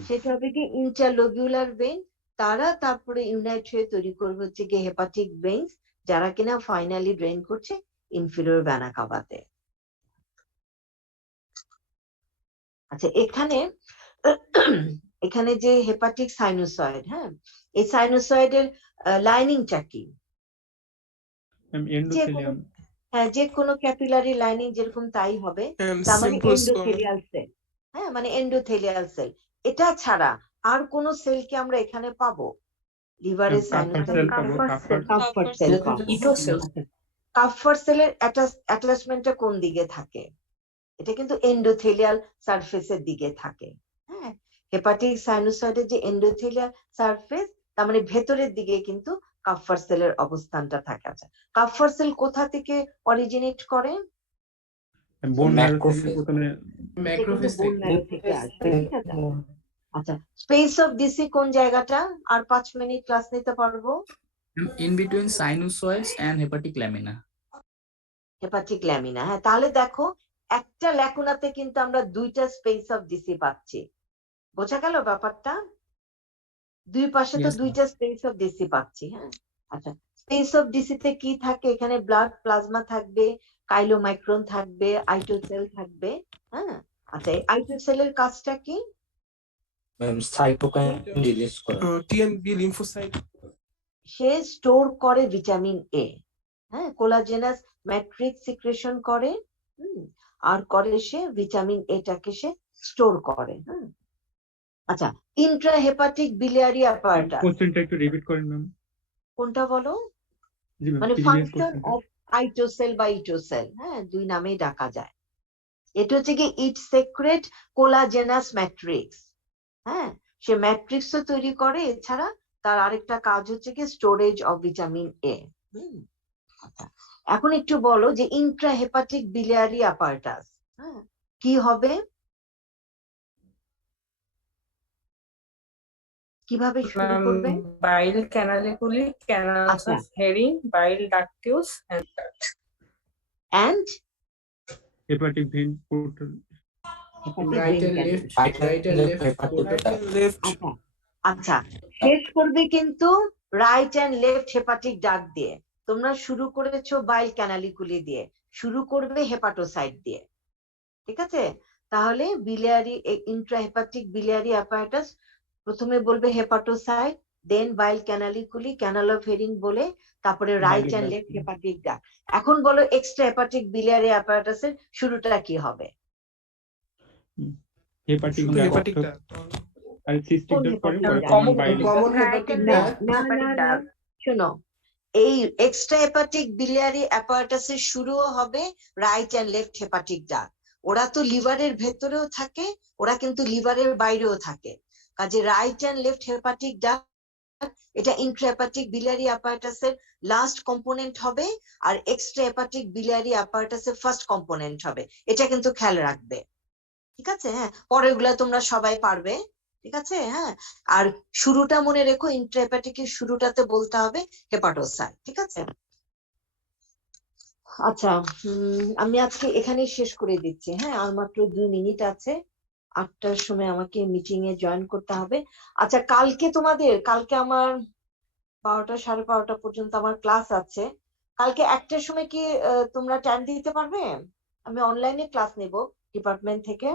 সেটা হবে কি ইন্টারলোবিউলার ভেইন। তারা তারপরে ইউনাইট হয়ে তৈরি করবে হচ্ছে কি হেপাটিক ভেইনস, যারা কিনা ফাইনালি ড্রেন করছে ইনফিরিয়র ভেনা কাভাতে। আচ্ছা, এখানে যে হেপাটিক সাইনোসয়েড, হ্যাঁ, এই সাইনোসয়েডের লাইনিংটা কি? হ্যাঁ, যে কোনো ক্যাপিলারি লাইনিং যেরকম তাই হবে। তার মানে এন্ডোথেলিয়াল সেল। হ্যাঁ, মানে এন্ডোথেলিয়াল সেল। এটা ছাড়া আর কোন সেল কি আমরা এখানে পাবো? লিভারের সাইনোসয়েড কাফার সেল। কাফার সেলের অ্যাটাচমেন্টটা কোন দিকে থাকে? এটা কিন্তু এন্ডোথেলিয়াল সারফেসের দিকে থাকে। হ্যাঁ, হেপাটিক সাইনোসয়েডের যে এন্ডোথেলিয়াল সারফেস, তার মানে ভেতরের দিকে কিন্তু কাফার সেলের অবস্থানটা থাকে। আচ্ছা, কাফার সেল কোথা থেকে অরিজিনেট করে? আচ্ছা, স্পেস অফ ডিসি কোন জায়গাটা? আর 5 মিনিট ক্লাস নিতে পারবো। In between sinusoids and hepatic lamina. Hepatic lamina, হ্যাঁ। তাহলে দেখো একটা ল্যাকুনাতে কিন্তু আমরা দুইটা স্পেস অফ ডিসি পাচ্ছি। বোঝা গেল ব্যাপারটা? দুই পাশে তো Yes, ma'am. দুইটা স্পেস অফ ডিসি পাচ্ছি, হ্যাঁ। আচ্ছা, স্পেস অফ ডিসিতে কি থাকে? এখানে ব্লাড প্লাজমা থাকবে, কাইলোমাইক্রন থাকবে, আইটোসেল থাকবে, হ্যাঁ। আচ্ছা, এই আইটোসেলের কাজটা কি? সাইটোকাইন রিলিজ করে। TMB lymphocyte. সে স্টোর করে ভিটামিন এ, হ্যাঁ। কোলাজেনাস ম্যাট্রিক্স সিক্রেশন করে, আর করে সে ভিটামিন এটাকে সে স্টোর করে, হ্যাঁ। আচ্ছা, ইন্ট্রাহেপাটিক biliary apparatus কোশ্চেনটা একটু রিপিট করেন ম্যাম। কোনটা বলো? জি ম্যাম, মানে প্রিভিয়াস ফাংশন কোশ্চেনটা। অফ আইটোসেল বা ইটোসেল, হ্যাঁ, দুই নামেই ডাকা যায়। এটা হচ্ছে কি ইট সেক্রেট কোলাজেনাস ম্যাট্রিক্স, হ্যাঁ। সে ম্যাট্রিক্সও তৈরি করে, এছাড়া তার আরেকটা কাজ হচ্ছে কি স্টোরেজ অফ ভিটামিন এ। আচ্ছা, এখন একটু বলো যে ইন্ট্রাহেপাটিক biliary apparatus, হ্যাঁ, কি হবে? কিভাবে শুরু করবে? Bile canaliculi, canals আচ্ছা, of Henry, bile ductus, and duct. and hepatic vein portal. Right and left, right and left Right and left. আচ্ছা আচ্ছা, শেষ করবে কিন্তু right and left hepatic duct দিয়ে। তোমরা শুরু করেছো বাইল ক্যানালিকুলি দিয়ে, শুরু করবে হেপাটোসাইট দিয়ে, ঠিক আছে? তাহলে biliary ইন্ট্রাহেপাটিক biliary apparatus প্রথমে বলবে hepatocyte, then bile canaliculi, canal of Hering বলে, তারপরে right and left hepatic duct. এখন বলো এক্সট্রা হেপাটিক biliary apparatus এর শুরুটা কি হবে? হেপাটিক শুধু ডাক্ট hepatic duct. আর সিস্টিক কোন ডাক্ট পরে hepatic duct? Common bile. Common Right hepatic and না left না hepatic না, duct. শোনো, এই এক্সট্রা হেপাটিক biliary apparatus এর শুরুও হবে right and left hepatic duct. ওরা তো লিভারের ভেতরেও থাকে, ওরা কিন্তু লিভারের বাইরেও থাকে। কাজে right and left hepatic duct এটা ইন্ট্রাহেপাটিক biliary apparatus এর লাস্ট কম্পোনেন্ট হবে, আর এক্সট্রা হেপাটিক biliary apparatus এর ফার্স্ট কম্পোনেন্ট হবে। এটা কিন্তু খেয়াল রাখবে, ঠিক আছে? হ্যাঁ, পরেরগুলা তোমরা সবাই পারবে, ঠিক আছে? হ্যাঁ, আর শুরুটা মনে রেখো, ইন্ট্রাহেপাটিকের শুরুটাতে বলতে হবে হেপাটোসাইট, ঠিক আছে? আচ্ছা, আমি আজকে এখানেই শেষ করে দিচ্ছি, হ্যাঁ। আর মাত্র 2 মিনিট আছে, 8টার সময় আমাকে মিটিং এ জয়েন করতে হবে। আচ্ছা, কালকে আমার 12টা 12:30 পর্যন্ত আমার ক্লাস আছে। কালকে 1টার সময় কি তোমরা টাইম দিতে পারবে? আমি অনলাইনে ক্লাস নেব ডিপার্টমেন্ট থেকে।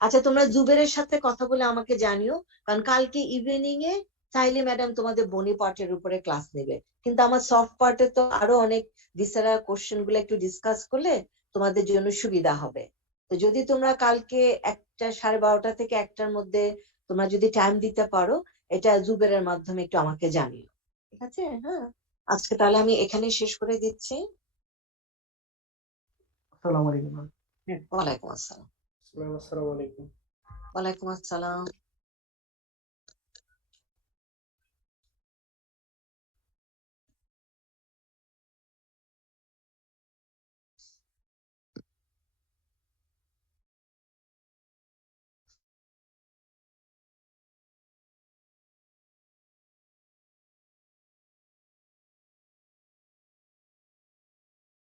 আচ্ছা, তোমরা জুবেরের সাথে কথা বলে আমাকে জানিও, কারণ কালকে ইভিনিং এ সাইলি ম্যাডাম তোমাদের বনি পার্টের উপরে ক্লাস নেবে, কিন্তু আমার সফট পার্টে তো আরো অনেক ভিসেরাল কোশ্চেন গুলো একটু ডিসকাস করলে তোমাদের জন্য সুবিধা হবে। তো যদি তোমরা কালকে 1টা 12:30 থেকে 1টার মধ্যে তোমরা যদি টাইম দিতে পারো, এটা জুবেরের মাধ্যমে একটু আমাকে জানিও, ঠিক আছে? হ্যাঁ, আজকে তাহলে আমি এখানে শেষ করে দিচ্ছি। আসসালামু আলাইকুম। ওয়ালাইকুম আসসালাম। আসসালামু আলাইকুম। ওয়ালাইকুম আসসালাম।